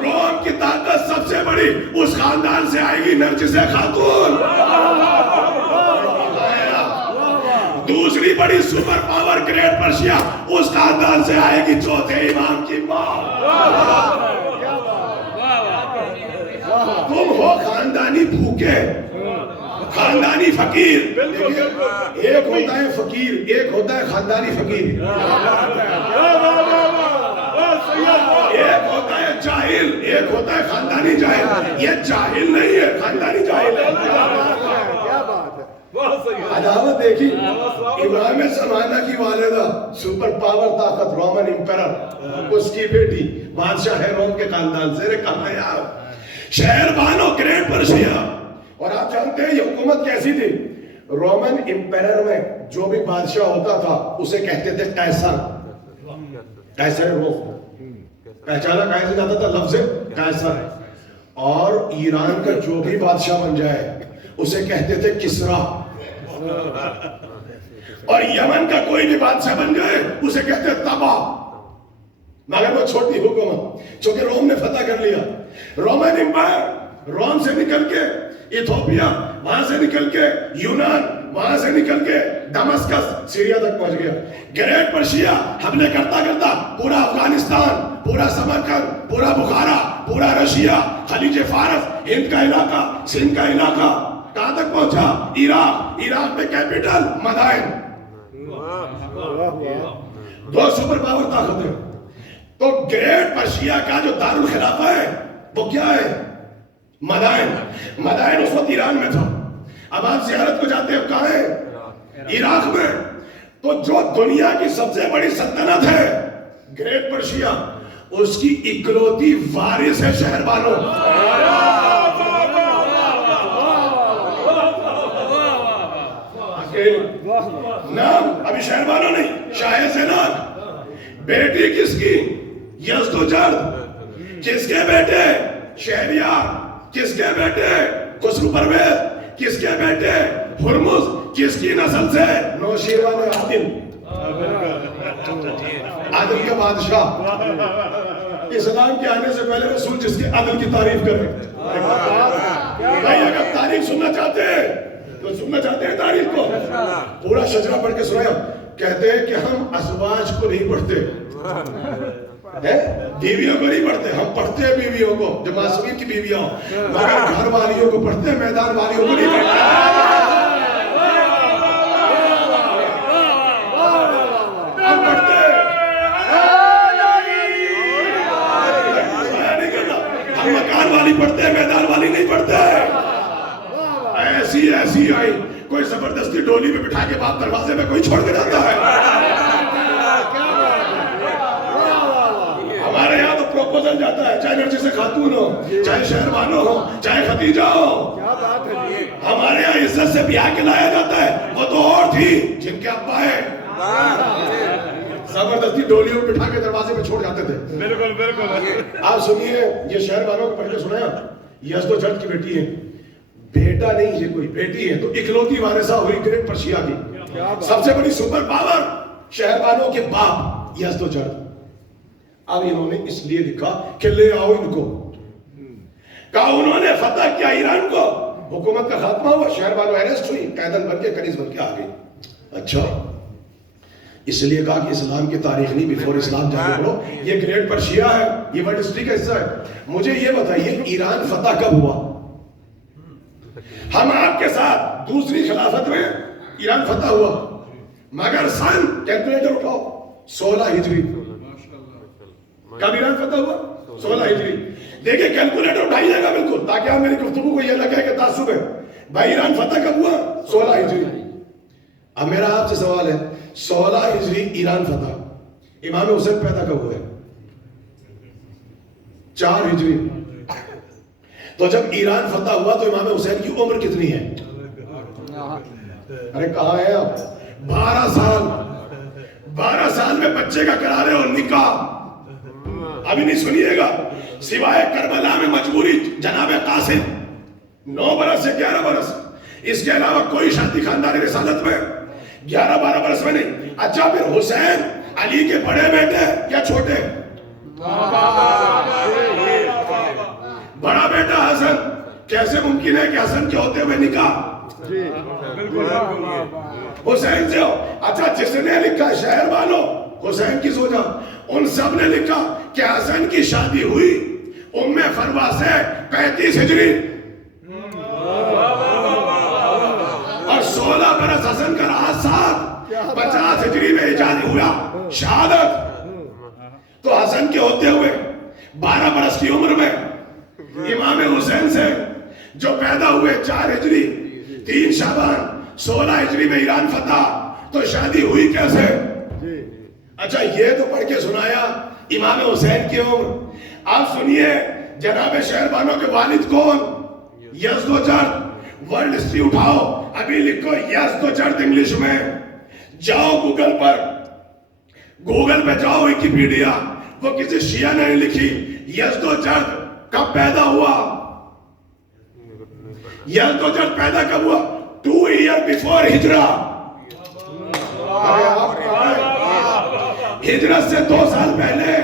روم کی طاقت سب سے بڑی اس خاندان سے آئے گی، نرجس خاتون۔ دوسری بڑی سپر پاور گریٹ پرشیا اس خاندان سے آئے گی، چوتھے امام کی ماں۔ تم ہو خاندانی بھوکے، خاندانی فقیر۔ ایک ہوتا ہے فقیر، ایک ہوتا ہے خاندانی فقیر۔ ایک ہوتا ہے جاہل، ایک ہوتا ہے خاندانی جاہل۔ یہ جاہل نہیں ہے، خاندانی جاہل ہے۔ کیا بات ہے، عداوت دیکھی، امام زمانہ کی والدہ سپر پاور طاقت رومن امپیرر، اس کی بیٹی بادشاہ ہے روم کے خاندان سے۔ کہاں یار شہر بانو گریٹ پرشیا۔ اور آپ جانتے ہیں یہ حکومت کیسی تھی؟ رومن امپیرر میں جو بھی بادشاہ ہوتا تھا اسے کہتے تھے قیصر، قیصر روم۔ پہچانا کہاں سے جاتا تھا؟ لفظ قیصر۔ اور ایران کا جو بھی بادشاہ بن جائے اسے کہتے تھے کسرا۔ اور یمن کا کوئی بھی بادشاہ بن جائے اسے کہتے تبا۔ مگر وہ چھوٹی حکومت، چونکہ روم نے فتح کر لیا۔ رومن امپائر روم سے نکل کے ایتھوپیا، وہاں سے نکل کے یونان، وہاں سے نکل کے دمسکس سیریا تک پہنچ گیا۔ گریٹ پرشیا حملے کرتا کرتا پورا افغانستان، پورا سمرقند، پورا بخارا، پورا رشیا، خلیج فارس، ہند کا علاقہ، سندھ کا علاقہ، کہاں تک پہنچا؟ عراق۔ عراق میں کیپٹل مدائن۔ دو سپر پاور طاقتیں۔ تو گریٹ پرشیا کا جو دارالخلافہ ہے وہ کیا ہے؟ مدائن۔ مدائن اس وقت ایران میں تھا۔ اب آپ زیارت کو جاتے ہیں، کہاں ہے؟ عراق میں۔ تو جو دنیا کی سب سے بڑی سلطنت ہے گریٹ پرشیا، اس کی اکلوتی وارث ہے شہر بانو۔ نام ابھی شہر بانو نہیں، شاہ زینب۔ بیٹی کس کی؟ یزدجرد۔ کس کے بیٹے؟ شہریار۔ کس کے بیٹے؟ خسرو پرویز۔ کس کے بیٹے؟ ہرمز۔ کس کی نسل سے؟ نوشیروان عادل، عادل کے بادشاہ۔ اسلام کے آنے سے پہلے رسول جس کے عدل کی تعریف کرے۔ بھائی اگر تاریخ سننا چاہتے ہیں تو سننا چاہتے ہیں تاریخ کو، پورا شجرہ پڑھ کے سنایا۔ کہتے ہیں کہ ہم ازواج کو نہیں پڑھتے، بیویوں کو نہیں پڑھتے، ہم پڑھتے ہیں بیویوں کو جو معصومین کی بیویاں ہوں، مگر گھر والیوں کو پڑھتے ہیں، میدان والیوں کو نہیں پڑھتے۔ ہم پڑھتے ہیں، ہم مکان والی پڑھتے ہیں، میدان والی نہیں پڑھتے۔ ایسی ایسی آئی، کوئی زبردستی ڈولی میں بٹھا کے باپ دروازے میں کوئی چھوڑ کے جاتا ہے۔ ہمارے یہاں تو پروپوزل جاتا ہے، چاہے نرجس خاتون ہو، چاہے شہر بانو ہو، چاہے ختیجہ ہو۔ ہمارے یہاں عزت سے بیاہ کے لایا جاتا ہے، وہ تو اور تھی جن کے ابا ہے زبردستی ڈولیوں میں بٹھا کے دروازے میں چھوڑ جاتے تھے۔ بالکل بالکل۔ آپ سنیے، یہ شہر بانو کو پڑھ کے سنایا، یزدجرد کی بیٹی ہے، بیٹا نہیں یہ کوئی بیٹی ہے، تو اکلوتی وارثہ ہوئی گریٹ پرشیا کی۔ سب سے بڑی سپر پاور شہر بانو کے باپ یزدجرد۔ اب انہوں نے اس لیے لکھا کہ لے آؤ ان کو، کہا انہوں نے فتح کیا ایران کو، حکومت کا خاتمہ ہوا، شہر بانو اریسٹ ہوئی، قائدن بن کے کنیز بن کے آ گئی۔ اچھا، اس لیے کہا کہ اسلام کی تاریخ نہیں، بیفور اسلام جا کے پڑھو، یہ گریٹ پرشیا ہے، یہ ورلڈ ہسٹری کا حصہ ہے۔ مجھے یہ بتائیے ایران فتح کب ہوا؟ ہم آپ کے ساتھ دوسری خلافت میں ایران فتح ہوا، مگر سن کیلکولیٹر اٹھاؤ 16 ہجری. کب ایران فتح ہوا؟ 16 ہجری. دیکھیں کیلکولیٹر اٹھائیے گا بالکل تاکہ آپ میری گفتگو کو یہ لگے کہ تعصب ہے. بھائی ایران فتح کب ہوا؟ 16 ہجری. اب میرا آپ سے سوال ہے 16 ہجری ایران فتح, امام حسین پیدا کب ہوئے؟ 4 ہجری. تو جب ایران فتح ہوا تو امام حسین کی عمر کتنی ہے؟ ارے کہاں ہے آپ؟ 12 سال. 12 سال میں بچے کا کرا رہے ہو نکاح. ابھی نہیں سنیے گا, سوائے کربلا میں مجبوری جناب قاسم 9 برس سے 11 برس, اس کے علاوہ کوئی شادی خاندانی رسالت میں 11-12 برس میں نہیں. اچھا پھر حسین علی کے بڑے بیٹے یا چھوٹے؟ بڑا بیٹا حسن. کیسے ممکن ہے کہ حسن کے ہوتے ہوئے نکاح حسین سے ہو؟ اچھا جس نے لکھا شہر والوں حسین کی زوجہ, ان سب نے لکھا کہ حسن کی شادی ہوئی ام فروا سے 35 ہجری اور 16 برس حسن کا رہا ساتھ, 50 ہجری میں ایجاد ہوا شہادت. تو حسن کے ہوتے ہوئے 12 برس کی عمر میں امام حسین سے جو پیدا ہوئے 4 ہجری 3 شعبان 16 ہجری میں ایران فتح, تو شادی ہوئی کیسے؟ اچھا یہ تو پڑھ کے سنایا امام حسین کی عمر. آپ سنیے جناب شہربانوں کے والد کون؟ یزدوجرد. ورلڈ ہسٹری اٹھاؤ, ابھی لکھو یزدوجرد انگلش میں. جاؤ گوگل پر, گوگل پہ جاؤ ویکیپیڈیا, وہ کسی شیعہ نے لکھی. یزدوجرد کب پیدا ہوا؟ یزدوجرد پیدا کب ہوا؟ 2 years before ہجرہ. ہجرت سے 2 سال پہلے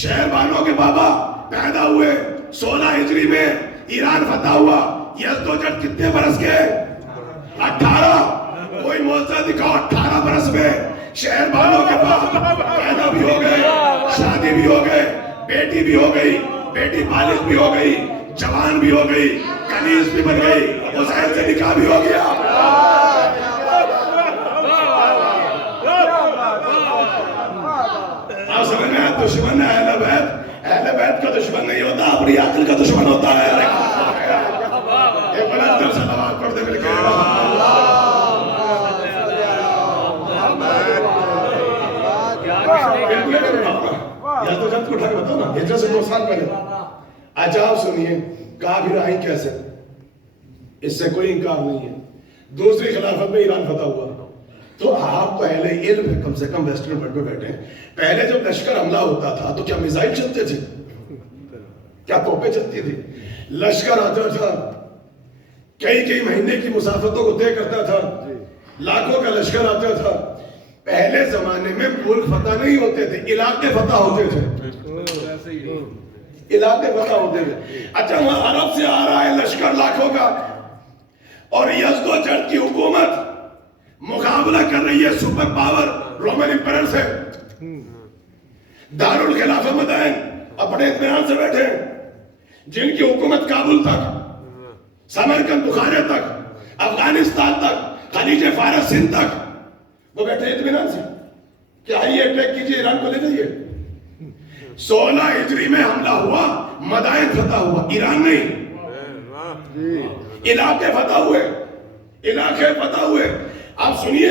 شہربانوں کے بابا پیدا ہوئے. 16 ہجری میں ایران فتح ہوا. یزدوجرد کتنے برس کے؟ 18. کوئی معجزہ دکھاؤ 18 برس میں شہربانوں کے باپ پیدا بھی ہو گئے, شادی بھی ہو گئے, بیٹی بھی ہو گئی, بیٹی بالغ بھی ہو گئی, جوان بھی ہو گئی, کنیز بھی بن گئی, حسین سے نکاح بھی ہو گیا. آپ سمجھ میں دشمن ہے اہل بیت, اہل بیت کا دشمن نہیں ہوتا, اپنی عقل کا دشمن ہوتا ہے. ایک بلند دل سے نماز پڑھ دے مل کے یزدوجرد کو اٹھا کے بتاؤ نا, ہجرت سے 2 سال پہلے. اچھا آپ سنیے کافر آئی کیسے, اس سے کوئی انکار نہیں ہے. دوسری خلافت میں ایران فتح ہوا. تو آپ تو اہل علم ہے, کم سے کم ویسٹرن ورلڈ میں بیٹھے ہیں. پہلے جب لشکر حملہ ہوتا تھا تو کیا میزائل چلتے تھے؟ کیا توپیں چلتی تھی؟ لشکر آتا تھا, کئی مہینے کی مسافتوں کو طے کرتا تھا, لاکھوں کا لشکر آتا تھا. پہلے زمانے میں ملک فتح نہیں ہوتے تھے, علاقے فتح ہوتے تھے. علاقے فتح ہوتے تھے. اچھا وہاں عرب سے آ رہا ہے لشکر لاکھوں کا, اور یزدوجرد کی حکومت مقابلہ کر رہی ہے سپر پاور رومن امپرر سے. دارالخلافہ مدائن اپنے اطمینان سے بیٹھے, جن کی حکومت کابل تک, سمرقند بخارا تک, افغانستان تک, خلیج فارس سندھ تک, وہ بیٹھے اطمینان سے کہ آئیے اٹیک کیجئے, ایران کو لے جائیے. 16 ہجری میں حملہ ہوا, مدائن فتح ہوا, ایران نہیں. علاقے فتح ہوئے, علاقے فتح ہوئے. آپ سنیے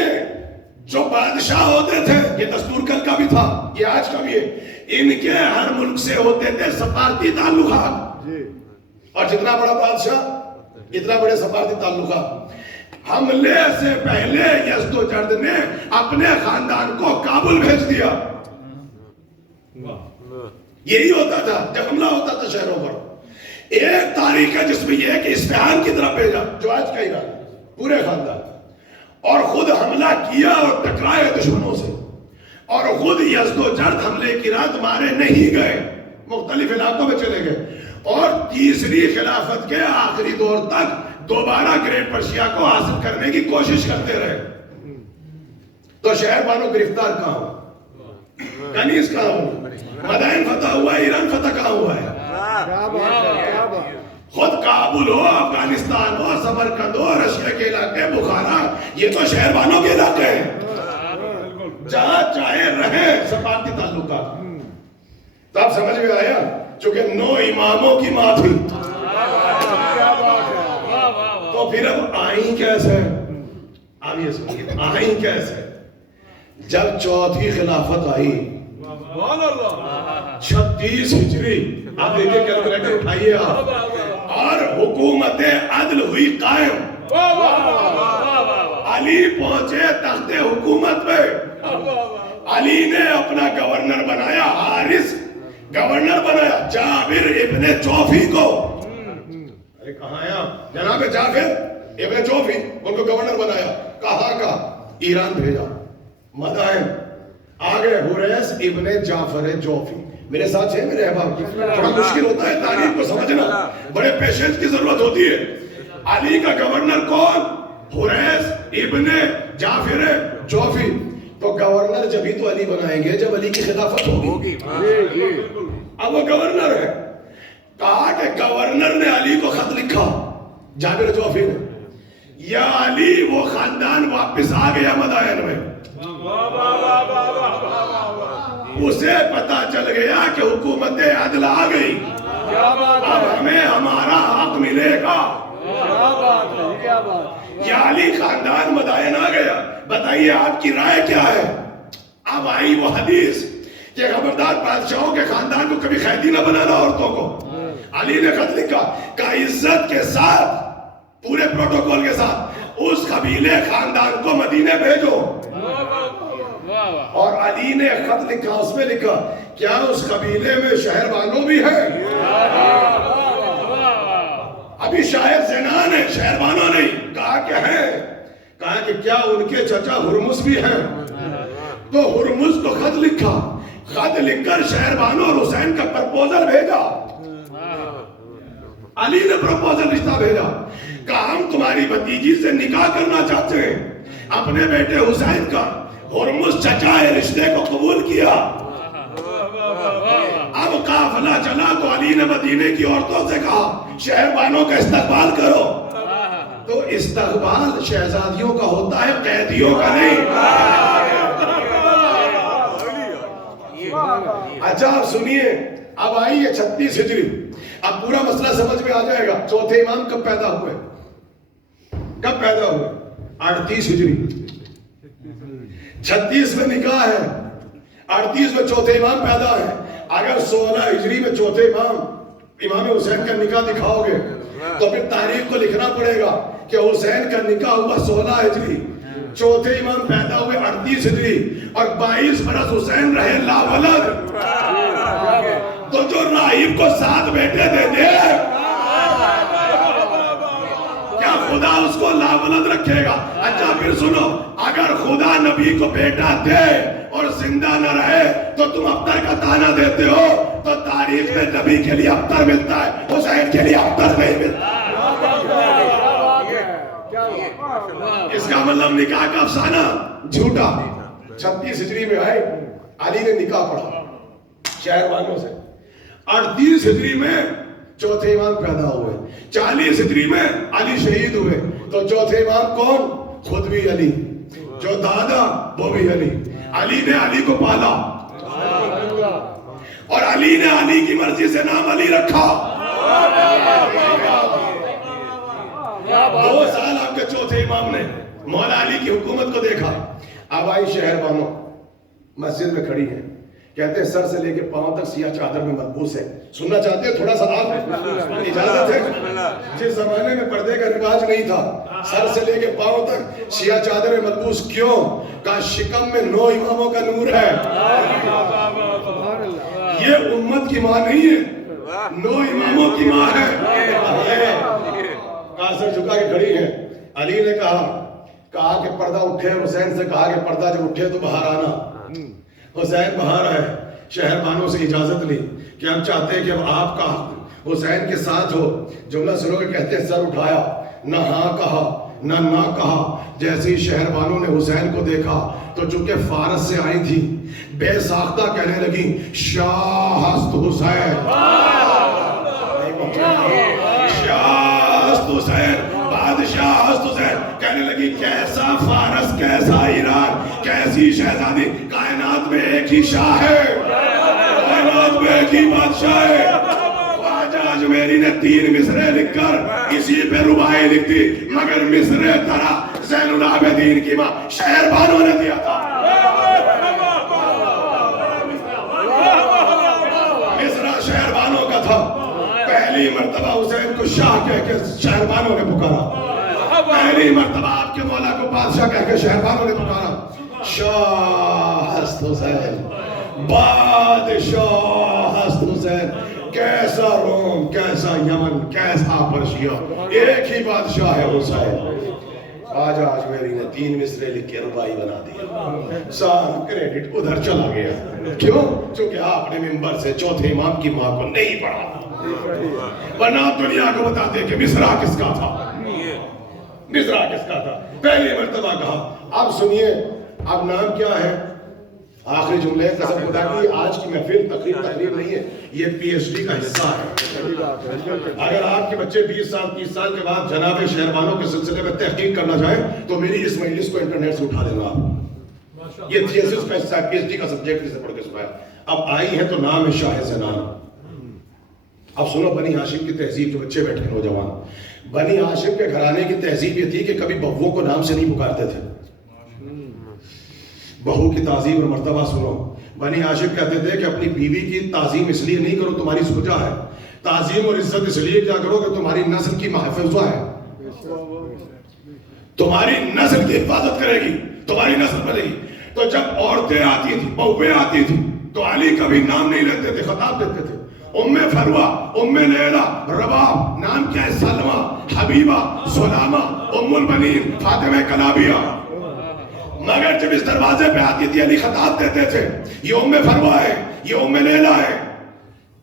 جو بادشاہ ہوتے تھے, یہ دستور کل کا بھی تھا, یہ آج کا بھی ہے, ان کے ہر ملک سے ہوتے تھے سفارتی تعلقات, اور جتنا بڑا بادشاہ اتنا بڑے سفارتی تعلقات. حملے سے پہلے یزدوجرد نے اپنے خاندان کو کابل بھیج دیا. یہی ہوتا تھا جب حملہ ہوتا تھا شہروں پر. ایک تاریخ ہے جس میں یہ ہے کہ اصفہان کی طرف بھیجا, جو آج کا ایران, پورے خاندان, اور خود حملہ کیا اور ٹکرائے دشمنوں سے, اور خود یزدوجرد حملے کی رات مارے نہیں گئے, مختلف علاقوں میں چلے گئے, اور تیسری خلافت کے آخری دور تک دوبارہ گریٹ پرشیا کو حاصل کرنے کی کوشش کرتے رہے. تو شہربانو گرفتار کہاں ہوا, کنیز کہاں ہوا, مدائن فتح ہوا, ایران فتح کہاں ہوا ہے؟ خود کابل ہو, افغانستان ہو, سمرقند ہو, رشیا کے علاقے, بخارا, یہ تو شہربانوں کے علاقے ہیں. جہاں چاہے رہیں سفارتی تعلقات. تو آپ سمجھ میں آیا چونکہ 9 اماموں کی ماں تھی کیا بات ہے. تو پھر اب آئیں کیسے؟ اب یہ سنیے آئیں کیسے؟ جب چوتھی خلافت آئی 36 ہجری، آپ دیکھیں کیلکولیٹر اٹھائیے آپ، اور حکومت عدل ہوئی قائم. علی پہنچے تخت حکومت پہ. علی نے اپنا گورنر بنایا، حارث گورنر بنایا جابر ابن جوفی کو. ارے کہاں آیا جناب جابر ابن جوفی، ان کو گورنر بنایا. کہاں کا؟ ایران بھیجا. مدائن آگے حریث ابن جعفر جوفی. میرے ساتھ ہے میرے احباب، بڑا مشکل ہوتا ہے تاریخ کو سمجھنا، بڑے پیشنس کی ضرورت ہوتی ہے. علی کا گورنر کون؟ حریث ابن جعفر جوفی. تو گورنر جبھی تو علی بنائیں گے جب علی کی خلافت ہوگی. اب وہ گورنر ہے. کہا کہ گورنر نے علی کو خط لکھا، جابر جوفی نے، یا علی وہ خاندان واپس آ گیا مدائن میں. اسے پتا چل گیا کہ حکومت عدل آ گئی، اب ہمیں ہمارا حق ملے گا. کیا بات. یا علی خاندان مدائن آ گیا، بتائیے آپ کی رائے کیا ہے؟ اب آئی وہ حدیث کہ خبردار بادشاہوں کے خاندان کو کبھی قیدی نہ بنانا عورتوں کو. علی نے خط لکھا کہ عزت کے ساتھ پورے پروٹوکول کے ساتھ اس قبیلے خاندان کو مدینے بھیجو. اور علی نے خط لکھا، اس میں لکھا کیا اس قبیلے میں شہر بانو بھی ہے؟ ابھی شاید زنان ہے، شہر بانو نہیں. کہا کہ ہے. کہا کہ کیا ان کے چچا ہرمز بھی ہیں؟ تو ہرمز کو خط لکھا. خط لکھ کر شہر بانو اور حسین کا پرپوزل بھیجا. علی نے پرپوزل رشتہ بھیجا، کہا ہم تمہاری بھتیجی سے نکاح کرنا چاہتے ہیں اپنے بیٹے حسین کا. ہرمز چچا رشتے کو قبول کیا. اب قافلہ چلا تو علی نے مدینے کی عورتوں سے کہا شہر بانوں کا استقبال کرو. تو استقبال شہزادیوں کا ہوتا ہے، قیدیوں کا نہیں. اچھا آپ سنیے، اب آئی ہے 36 ہجری. اب پورا مسئلہ سمجھ میں آ جائے گا. چوتھے امام کب پیدا ہوئے؟ کب پیدا ہوئے؟ 38 ہجری. 36 میں نکاح ہے، 38 میں چوتھے امام پیدا ہے. اگر 16 ہجری میں چوتھے امام حسین کا نکاح دکھاؤ گے تو پھر تاریخ کو لکھنا پڑے گا کہ حسین کا نکاح ہوا 16 ہجری، چوتھے امام پیدا ہوئے 38 ہجری، اور 22 برس حسین رہے لاولد. تو جو راہب کو 7 بیٹے دے دے کیا خدا اس کو لاولد رکھے گا؟ اچھا پھر سنو، اگر خدا نبی کو بیٹا دے اور زندہ نہ رہے تو تم ابتر کا تانا دیتے ہو. تو تاریخ میں نبی کے لیے ابتر ملتا ہے، حسین کے لیے ابتر نہیں ملتا. اس کا مطلب نکاح کا افسانہ جھوٹا. 36 ہجری میں آئے، علی نے نکاح پڑھا شہر والوں سے. 38 ہجری میں چوتھے امام پیدا ہوئے. 40 ہجری میں علی شہید ہوئے. تو چوتھے امام کون؟ خود بھی علی، جو دادا وہ بھی علی. علی نے علی کو پالا اور علی نے علی کی مرضی سے نام علی رکھا. 2 سال آپ کے چوتھے امام نے مولا علی کی حکومت کو دیکھا. اب آئی شہر بانو، مسجد میں کھڑی ہے، کہتے ہیں سر سے لے کے پاؤں تک سیاہ چادر میں ملبوس ہے. سننا چاہتے ہیں تھوڑا سا آپ؟ اجازت ہے. جس زمانے میں پردے کا رواج نہیں تھا، سر سے لے کے پاؤں تک سیاہ چادر میں ملبوس. کیوں؟ کہا شکم میں 9 اماموں کا نور ہے. یہ امت کی ماں نہیں ہے، 9 اماموں کی ماں ہے. کہا سر جھکا کے کھڑی ہے. علی نے کہا کہ پردہ اٹھے. حسین سے کہا کہ پردہ جب اٹھے تو باہر آنا. حسین باہر آئے، شہر بانوں سے اجازت لی کہ ہم چاہتے ہیں کہ اب آپ کا حسین کے ساتھ ہو. جملہ سنو کہ کہتے ہیں سر اٹھایا، نہ ہاں کہا نہ کہا. جیسے ہی شہر بانوں نے حسین کو دیکھا تو چونکہ فارس سے آئی تھی بے ساختہ کہنے لگی شاہست حسین، شاہست حسین. بادشاہ ہست حسین کہنے لگی کیسا فارس کیسا ایران کیسی شہزادی کائنات میں ایک ہی شاہ ہے کائنات میں ایک ہی بادشاہ ہے خواجہ اجمیری نے 3 مصرے لکھ کر اسی پہ رباعی لکھ دی مگر مصرے ترا زین العابدین کی ماں شہر بانو نے دیا تھا مصرع شہر بانو کا تھا پہلی مرتبہ حسین کو شاہ کہہ کے شہربانوں نے پکارا پہلی مرتبہ آپ کے مولا کو بادشاہ کہہ کے شہربانوں نے پکارا شاہ ہست حسین بادشاہ ہست حسین کیسا روم کیسا یمن کیسا پرشیا ایک ہی بادشاہ ہے حسین خواجہ اجمیری نے 3 مصرے لکھ کے رباعی بنا دیا سارا کریڈٹ ادھر چلا گیا کیوں چونکہ آپ نے منبر سے چوتھے امام کی ماں کو نہیں پڑھا ورنہ آپ دنیا کو بتاتے کہ مصرع کس کا تھا مصرع کس کا تھا پہلی مرتبہ کہا اب سنیے اب نام کیا ہے آخری جملے قسم خدا کی آج کی محفل تقریر نہیں ہے یہ پی ایچ ڈی کا حصہ ہے اگر آپ کے بچے 20 سال 30 سال کے بعد جناب شہربانوں کے سلسلے میں تحقیق کرنا چاہیں تو میری اس مجلس کو انٹرنیٹ سے اٹھا دینا آپ یہ تھیسس کا حصہ ہے پی ایچ ڈی کا سبجیکٹ اسے پڑھ کے سنایا اب آئی ہے تو نام ہے شاہ زنان اب سنو بنی ہاشم کی تہذیب جو بچے بیٹھ کے نوجوان بنی ہاشم کے گھرانے کی تہذیب یہ تھی کہ کبھی بہووں کو نام سے نہیں پکارتے تھے بہو کی تعظیم اور مرتبہ سنو بنی ہاشم کہتے تھے کہ اپنی بیوی کی تعظیم اس لیے نہیں کرو تمہاری سوجا ہے تعظیم اور عزت اس لیے کیا کرو کہ تمہاری نسل کی محفوظہ ہے تمہاری نسل کی حفاظت کرے گی تمہاری نسل بنے گی تو جب عورتیں آتی تھی بہویں آتی تھی تو علی کبھی نام نہیں لیتے تھے خطاب دیتے تھے ام فروہ ام لیلہ رباب نام کیا ہے سلمہ حبیبہ سلامہ ام البنین فاطمہ کلابیہ مگر جب اس دروازے پہ آتی تھی علی خطاب دیتے تھے یہ ام فروہ ہے یہ ام لیلہ ہے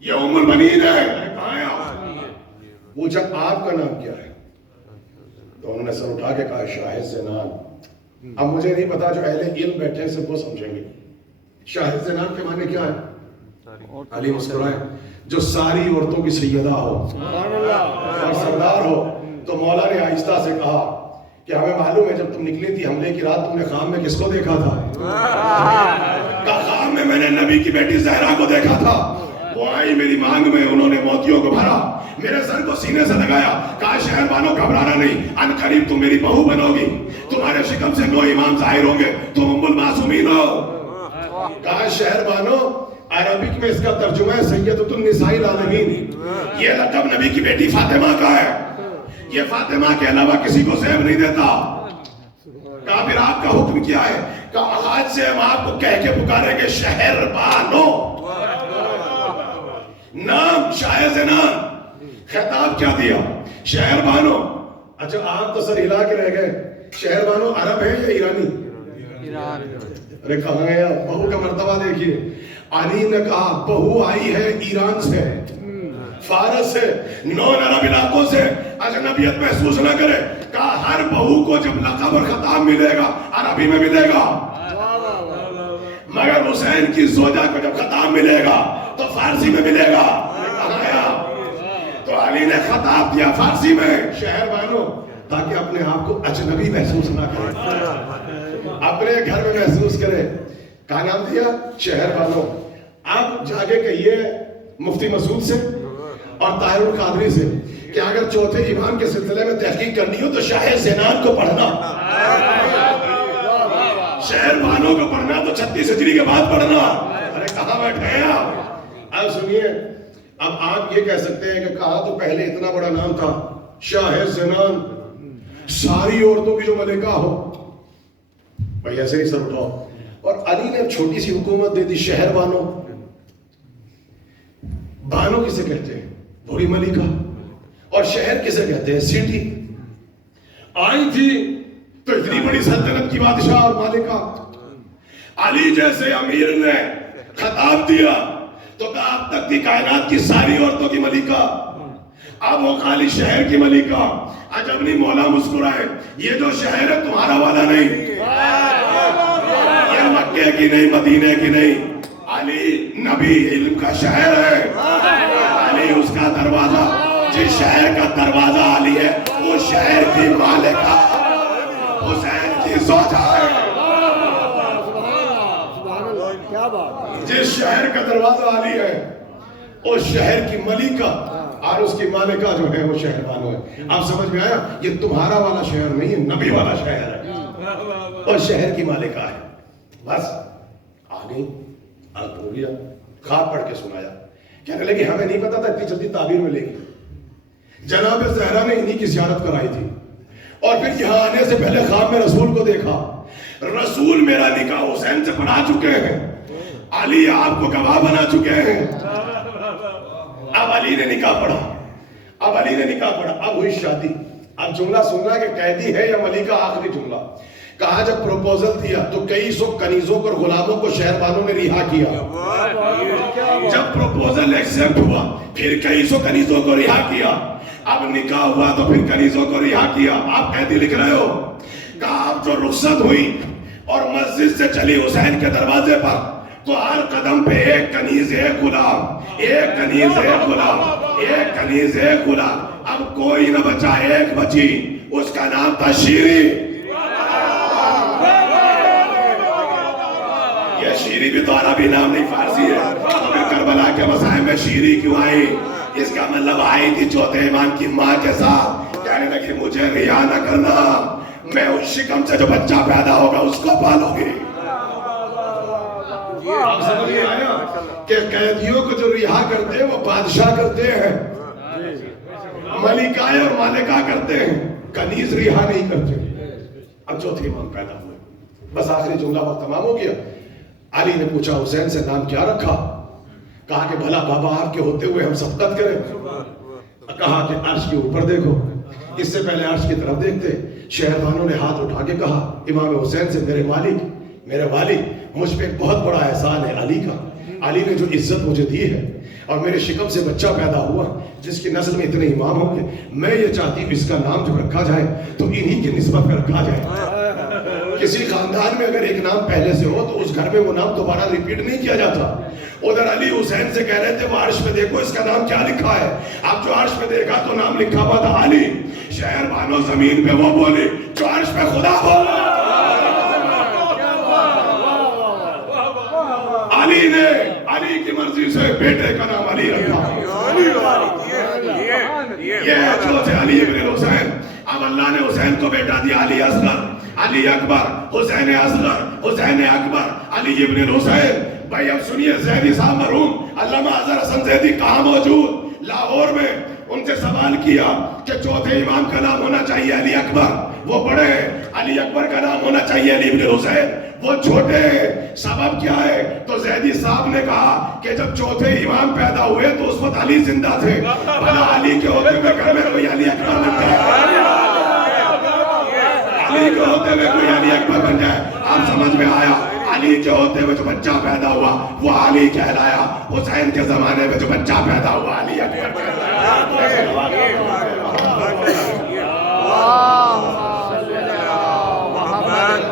یہ ام البنین ہے کہاں ہے آپ وہ جب آپ کا نام کیا ہے تو انہوں نے سر اٹھا کے کہا شاہ زنان اب مجھے نہیں پتا جو اہل علم بیٹھے ہیں صرف وہ سمجھیں گے شاہ زنان کے معنی کیا ہے علی مسکرائے جو ساری عورتوں کی سیدہ ہو اور سردار ہو تو مولا نے آہستہ سے کہا کہ ہمیں معلوم ہے جب تم نکلی تھی حملے کی رات تم نے خواب میں کس کو دیکھا تھا کہا خواب میں نے نبی کی بیٹی زہرا کو دیکھا تھا وہ آئی میری مانگ میں انہوں نے موتیوں کو بھرا میرے سر کو سینے سے لگایا کہا شہربانوں گھبرانا نہیں ان قریب تم میری بہو بنو گی تمہارے شکم سے 9 امام ظاہر ہوں گے تم ام المعصومین ہو کہا شہربانوں عربک میں اس کا ترجمہ ہے سیدۃ النساء العالمین یہ لقب نبی کی بیٹی فاطمہ کا ہے یہ فاطمہ کے علاوہ کسی کو زیب نہیں دیتا کہا پھر آپ کا حکم کیا ہے کہا آج سے ہم آپ کو کہہ کے پکاریں گے شہربانو نام شاہ زنان خطاب کیا دیا شہربانو اچھا آپ تو سر ہلا کے رہ گئے شہربانو عرب ہے یا ایرانی ارے کہاں ہے بہو کا مرتبہ دیکھیے علی نے کہا بہو آئی ہے ایران سے فارس سے 9 عرب علاقوں سے اجنبیت محسوس نہ کرے کہا ہر بہو کو جب لقب اور خطاب ملے گا عربی میں ملے گا مگر حسین کی زوجہ کو جب خطاب ملے گا تو فارسی میں ملے گا تو علی نے خطاب دیا فارسی میں شہربانو تاکہ اپنے آپ کو اجنبی محسوس نہ کرے اپنے گھر میں محسوس کرے کہا نام دیا شہربانو آپ جا کے کہیے مفتی مسعود سے اور طاہر القادری سے کہ اگر چوتھے امام کے سلسلے میں تحقیق کرنی ہو تو شاہ زنان کو پڑھنا شہربانوں کو پڑھنا تو 36 ہجری کے بعد پڑھنا ارے کہاں بیٹھے ہیں آپ اب سنیے اب آپ یہ کہہ سکتے ہیں کہ کہا تو پہلے اتنا بڑا نام تھا شاہ زنان ساری عورتوں کی جو ملکہ ہو بھائی ایسے ہی سر اٹھاؤ اور علی نے چھوٹی سی حکومت دے دی شہربانو بانو کسے کہتے ہیں بڑی ملکہ اور شہر کسے کہتے ہیں سٹی آئی تھی تو اتنی بڑی سلطنت کی بادشاہ اور مالکہ علی جیسے امیر نے خطاب دیا تو کہا اب تک تھی کائنات کی ساری عورتوں کی ملکہ اب وہ خالی شہر کی ملکہ عجب نہیں مولا مسکرائے یہ جو شہر ہے تمہارا والا نہیں یہ مکے کی نہیں مدینے کی نہیں علی نبی علم کا شہر ہے علی اس کا دروازہ جس شہر کا دروازہ علی ہے وہ شہر کی کی مالکہ حسین کی زوجہ ہے. سبحان اللہ کیا بات. جس شہر کا دروازہ علی ہے اس شہر کی ملکہ اور اس کی مالکہ جو ہے وہ شہر بانو ہے. آپ سمجھ میں آیا؟ یہ تمہارا والا شہر نہیں ہے، نبی والا شہر ہے اور شہر کی مالکہ ہے. بس آ گئی، اب ہو گیا، خواب پڑھ کے سنایا. کہنے لگی ہمیں نہیں پتا تھا اتنی جلدی تعبیر میں لے گی. جناب زہرا نے انہی کی زیارت کرائی تھی اور پھر یہاں آنے سے پہلے خواب میں رسول کو دیکھا. رسول میرا نکاح حسین سے پڑھا چکے ہیں، علی آپ کو گواہ بنا چکے ہیں. اب علی نے نکاح پڑھا، اب ہوئی شادی. اب جملہ سننا کہ قیدی ہے یا ملکہ. آخری جملہ کہا جب پروپوزل دیا تو کئی سو کنیزوں اور غلاموں کو شہربانوں نے رہا کیا. جب پروپوزل ایکسپٹ ہوا پھر کئی سو کنیزوں کو رہا کیا. اب نکاح ہوا تو پھر کنیزوں کو رہا کیا. آپ قیدی لکھ رہے ہو. کہا اب جو رخصت ہوئی اور مسجد سے چلی حسین کے دروازے پر تو ہر قدم پہ ایک کنیز ایک غلام، ایک کنیز ایک غلام، ایک کنیز ایک غلام. اب کوئی نہ بچا، ایک بچی، اس کا نام تھا شیری. یہ شیری بھی تو عربی نام نہیں، فارسی ہے. تو کربلا کے مسائل میں شیری کیوں آئی؟ اس کا مطلب آئی تھی چوتھے امام کی ماں کے ساتھ. کہنے لگی مجھے ریا نہ کرنا، میں اس شکم سے جو بچہ پیدا ہوگا اس کو پالوں گی. آپ سمجھ میں آیا کہ قیدیوں کو جو رہا کرتے ہیں وہ بادشاہ کرتے ہیں، ملکہ اور مالکہ کرتے ہیں، کنیز رہا نہیں کرتے. اب چوتھے امام پیدا ہوئے. بس آخری جملہ وقت تمام ہو گیا. علی نے پوچھا حسین سے نام کیا رکھا؟ کہا کہ بھلا بابا آپ کے ہوتے ہوئے ہم سبقت کریں. کہا کہ عرش کے اوپر دیکھو. اس سے پہلے عرش کی طرف دیکھتے. شہربانوں نے ہاتھ اٹھا کے کہا امام حسین سے میرے مالک، میرے والد، مجھ پہ ایک بہت بڑا احسان ہے علی کا. علی نے جو عزت مجھے دی ہے اور میرے شکم سے بچہ پیدا ہوا جس کی نسل میں اتنے امام ہوں گے، میں یہ چاہتی ہوں اس کا نام جو رکھا جائے تو انہی کی نسبت میں رکھا جائے. کسی خاندان میں اگر ایک نام پہلے سے ہو تو اس گھر میں وہ نام دوبارہ ریپیٹ نہیں کیا جاتا. ادھر علی حسین سے کہہ رہے تھے وہ عرش پہ دیکھو اس کا نام کیا لکھا ہے. اب جو عرش پہ دیکھا تو نام لکھا ہوا تھا علی. شہر بانو زمین پہ وہ بولی جو عرش پہ خدا بولا. علی نے علی کی مرضی سے بیٹے کا نام علی رکھا. یہ چوتھے علی ابن حسین. اب اللہ نے حسین کو بیٹا دیا علی اصغر، علی اکبر، حسین اصغر، حسین اکبر، علی ابن حسین. بھائی اب سنیے زیدی صاحب مرحوم علامہ اظہر حسن زیدی کہاں موجود؟ لاہور میں. ان سے سوال کیا کہ چوتھے امام کا نام ہونا چاہیے علی اکبر، وہ بڑے ہیں. علی اکبر کا نام ہونا چاہیے علی ابن حسین، وہ چھوٹے ہیں. سبب کیا ہے؟ تو زیدی صاحب نے کہا کہ جب چوتھے امام پیدا ہوئے تو اس وقت علی زندہ تھے. بھلا علی کے ہوتے ہوئے گھر میں کوئی علی اکبر بن جائے، علی کے ہوتے ہوئے کوئی علی اکبر بن جائے. آپ سمجھ میں آیا؟ علی کے ہوتے ہوئے جو بچہ پیدا ہوا وہ علی کہلایا. حسین کے زمانے میں جو بچہ پیدا ہوا علی اکبر کہلایا. محمد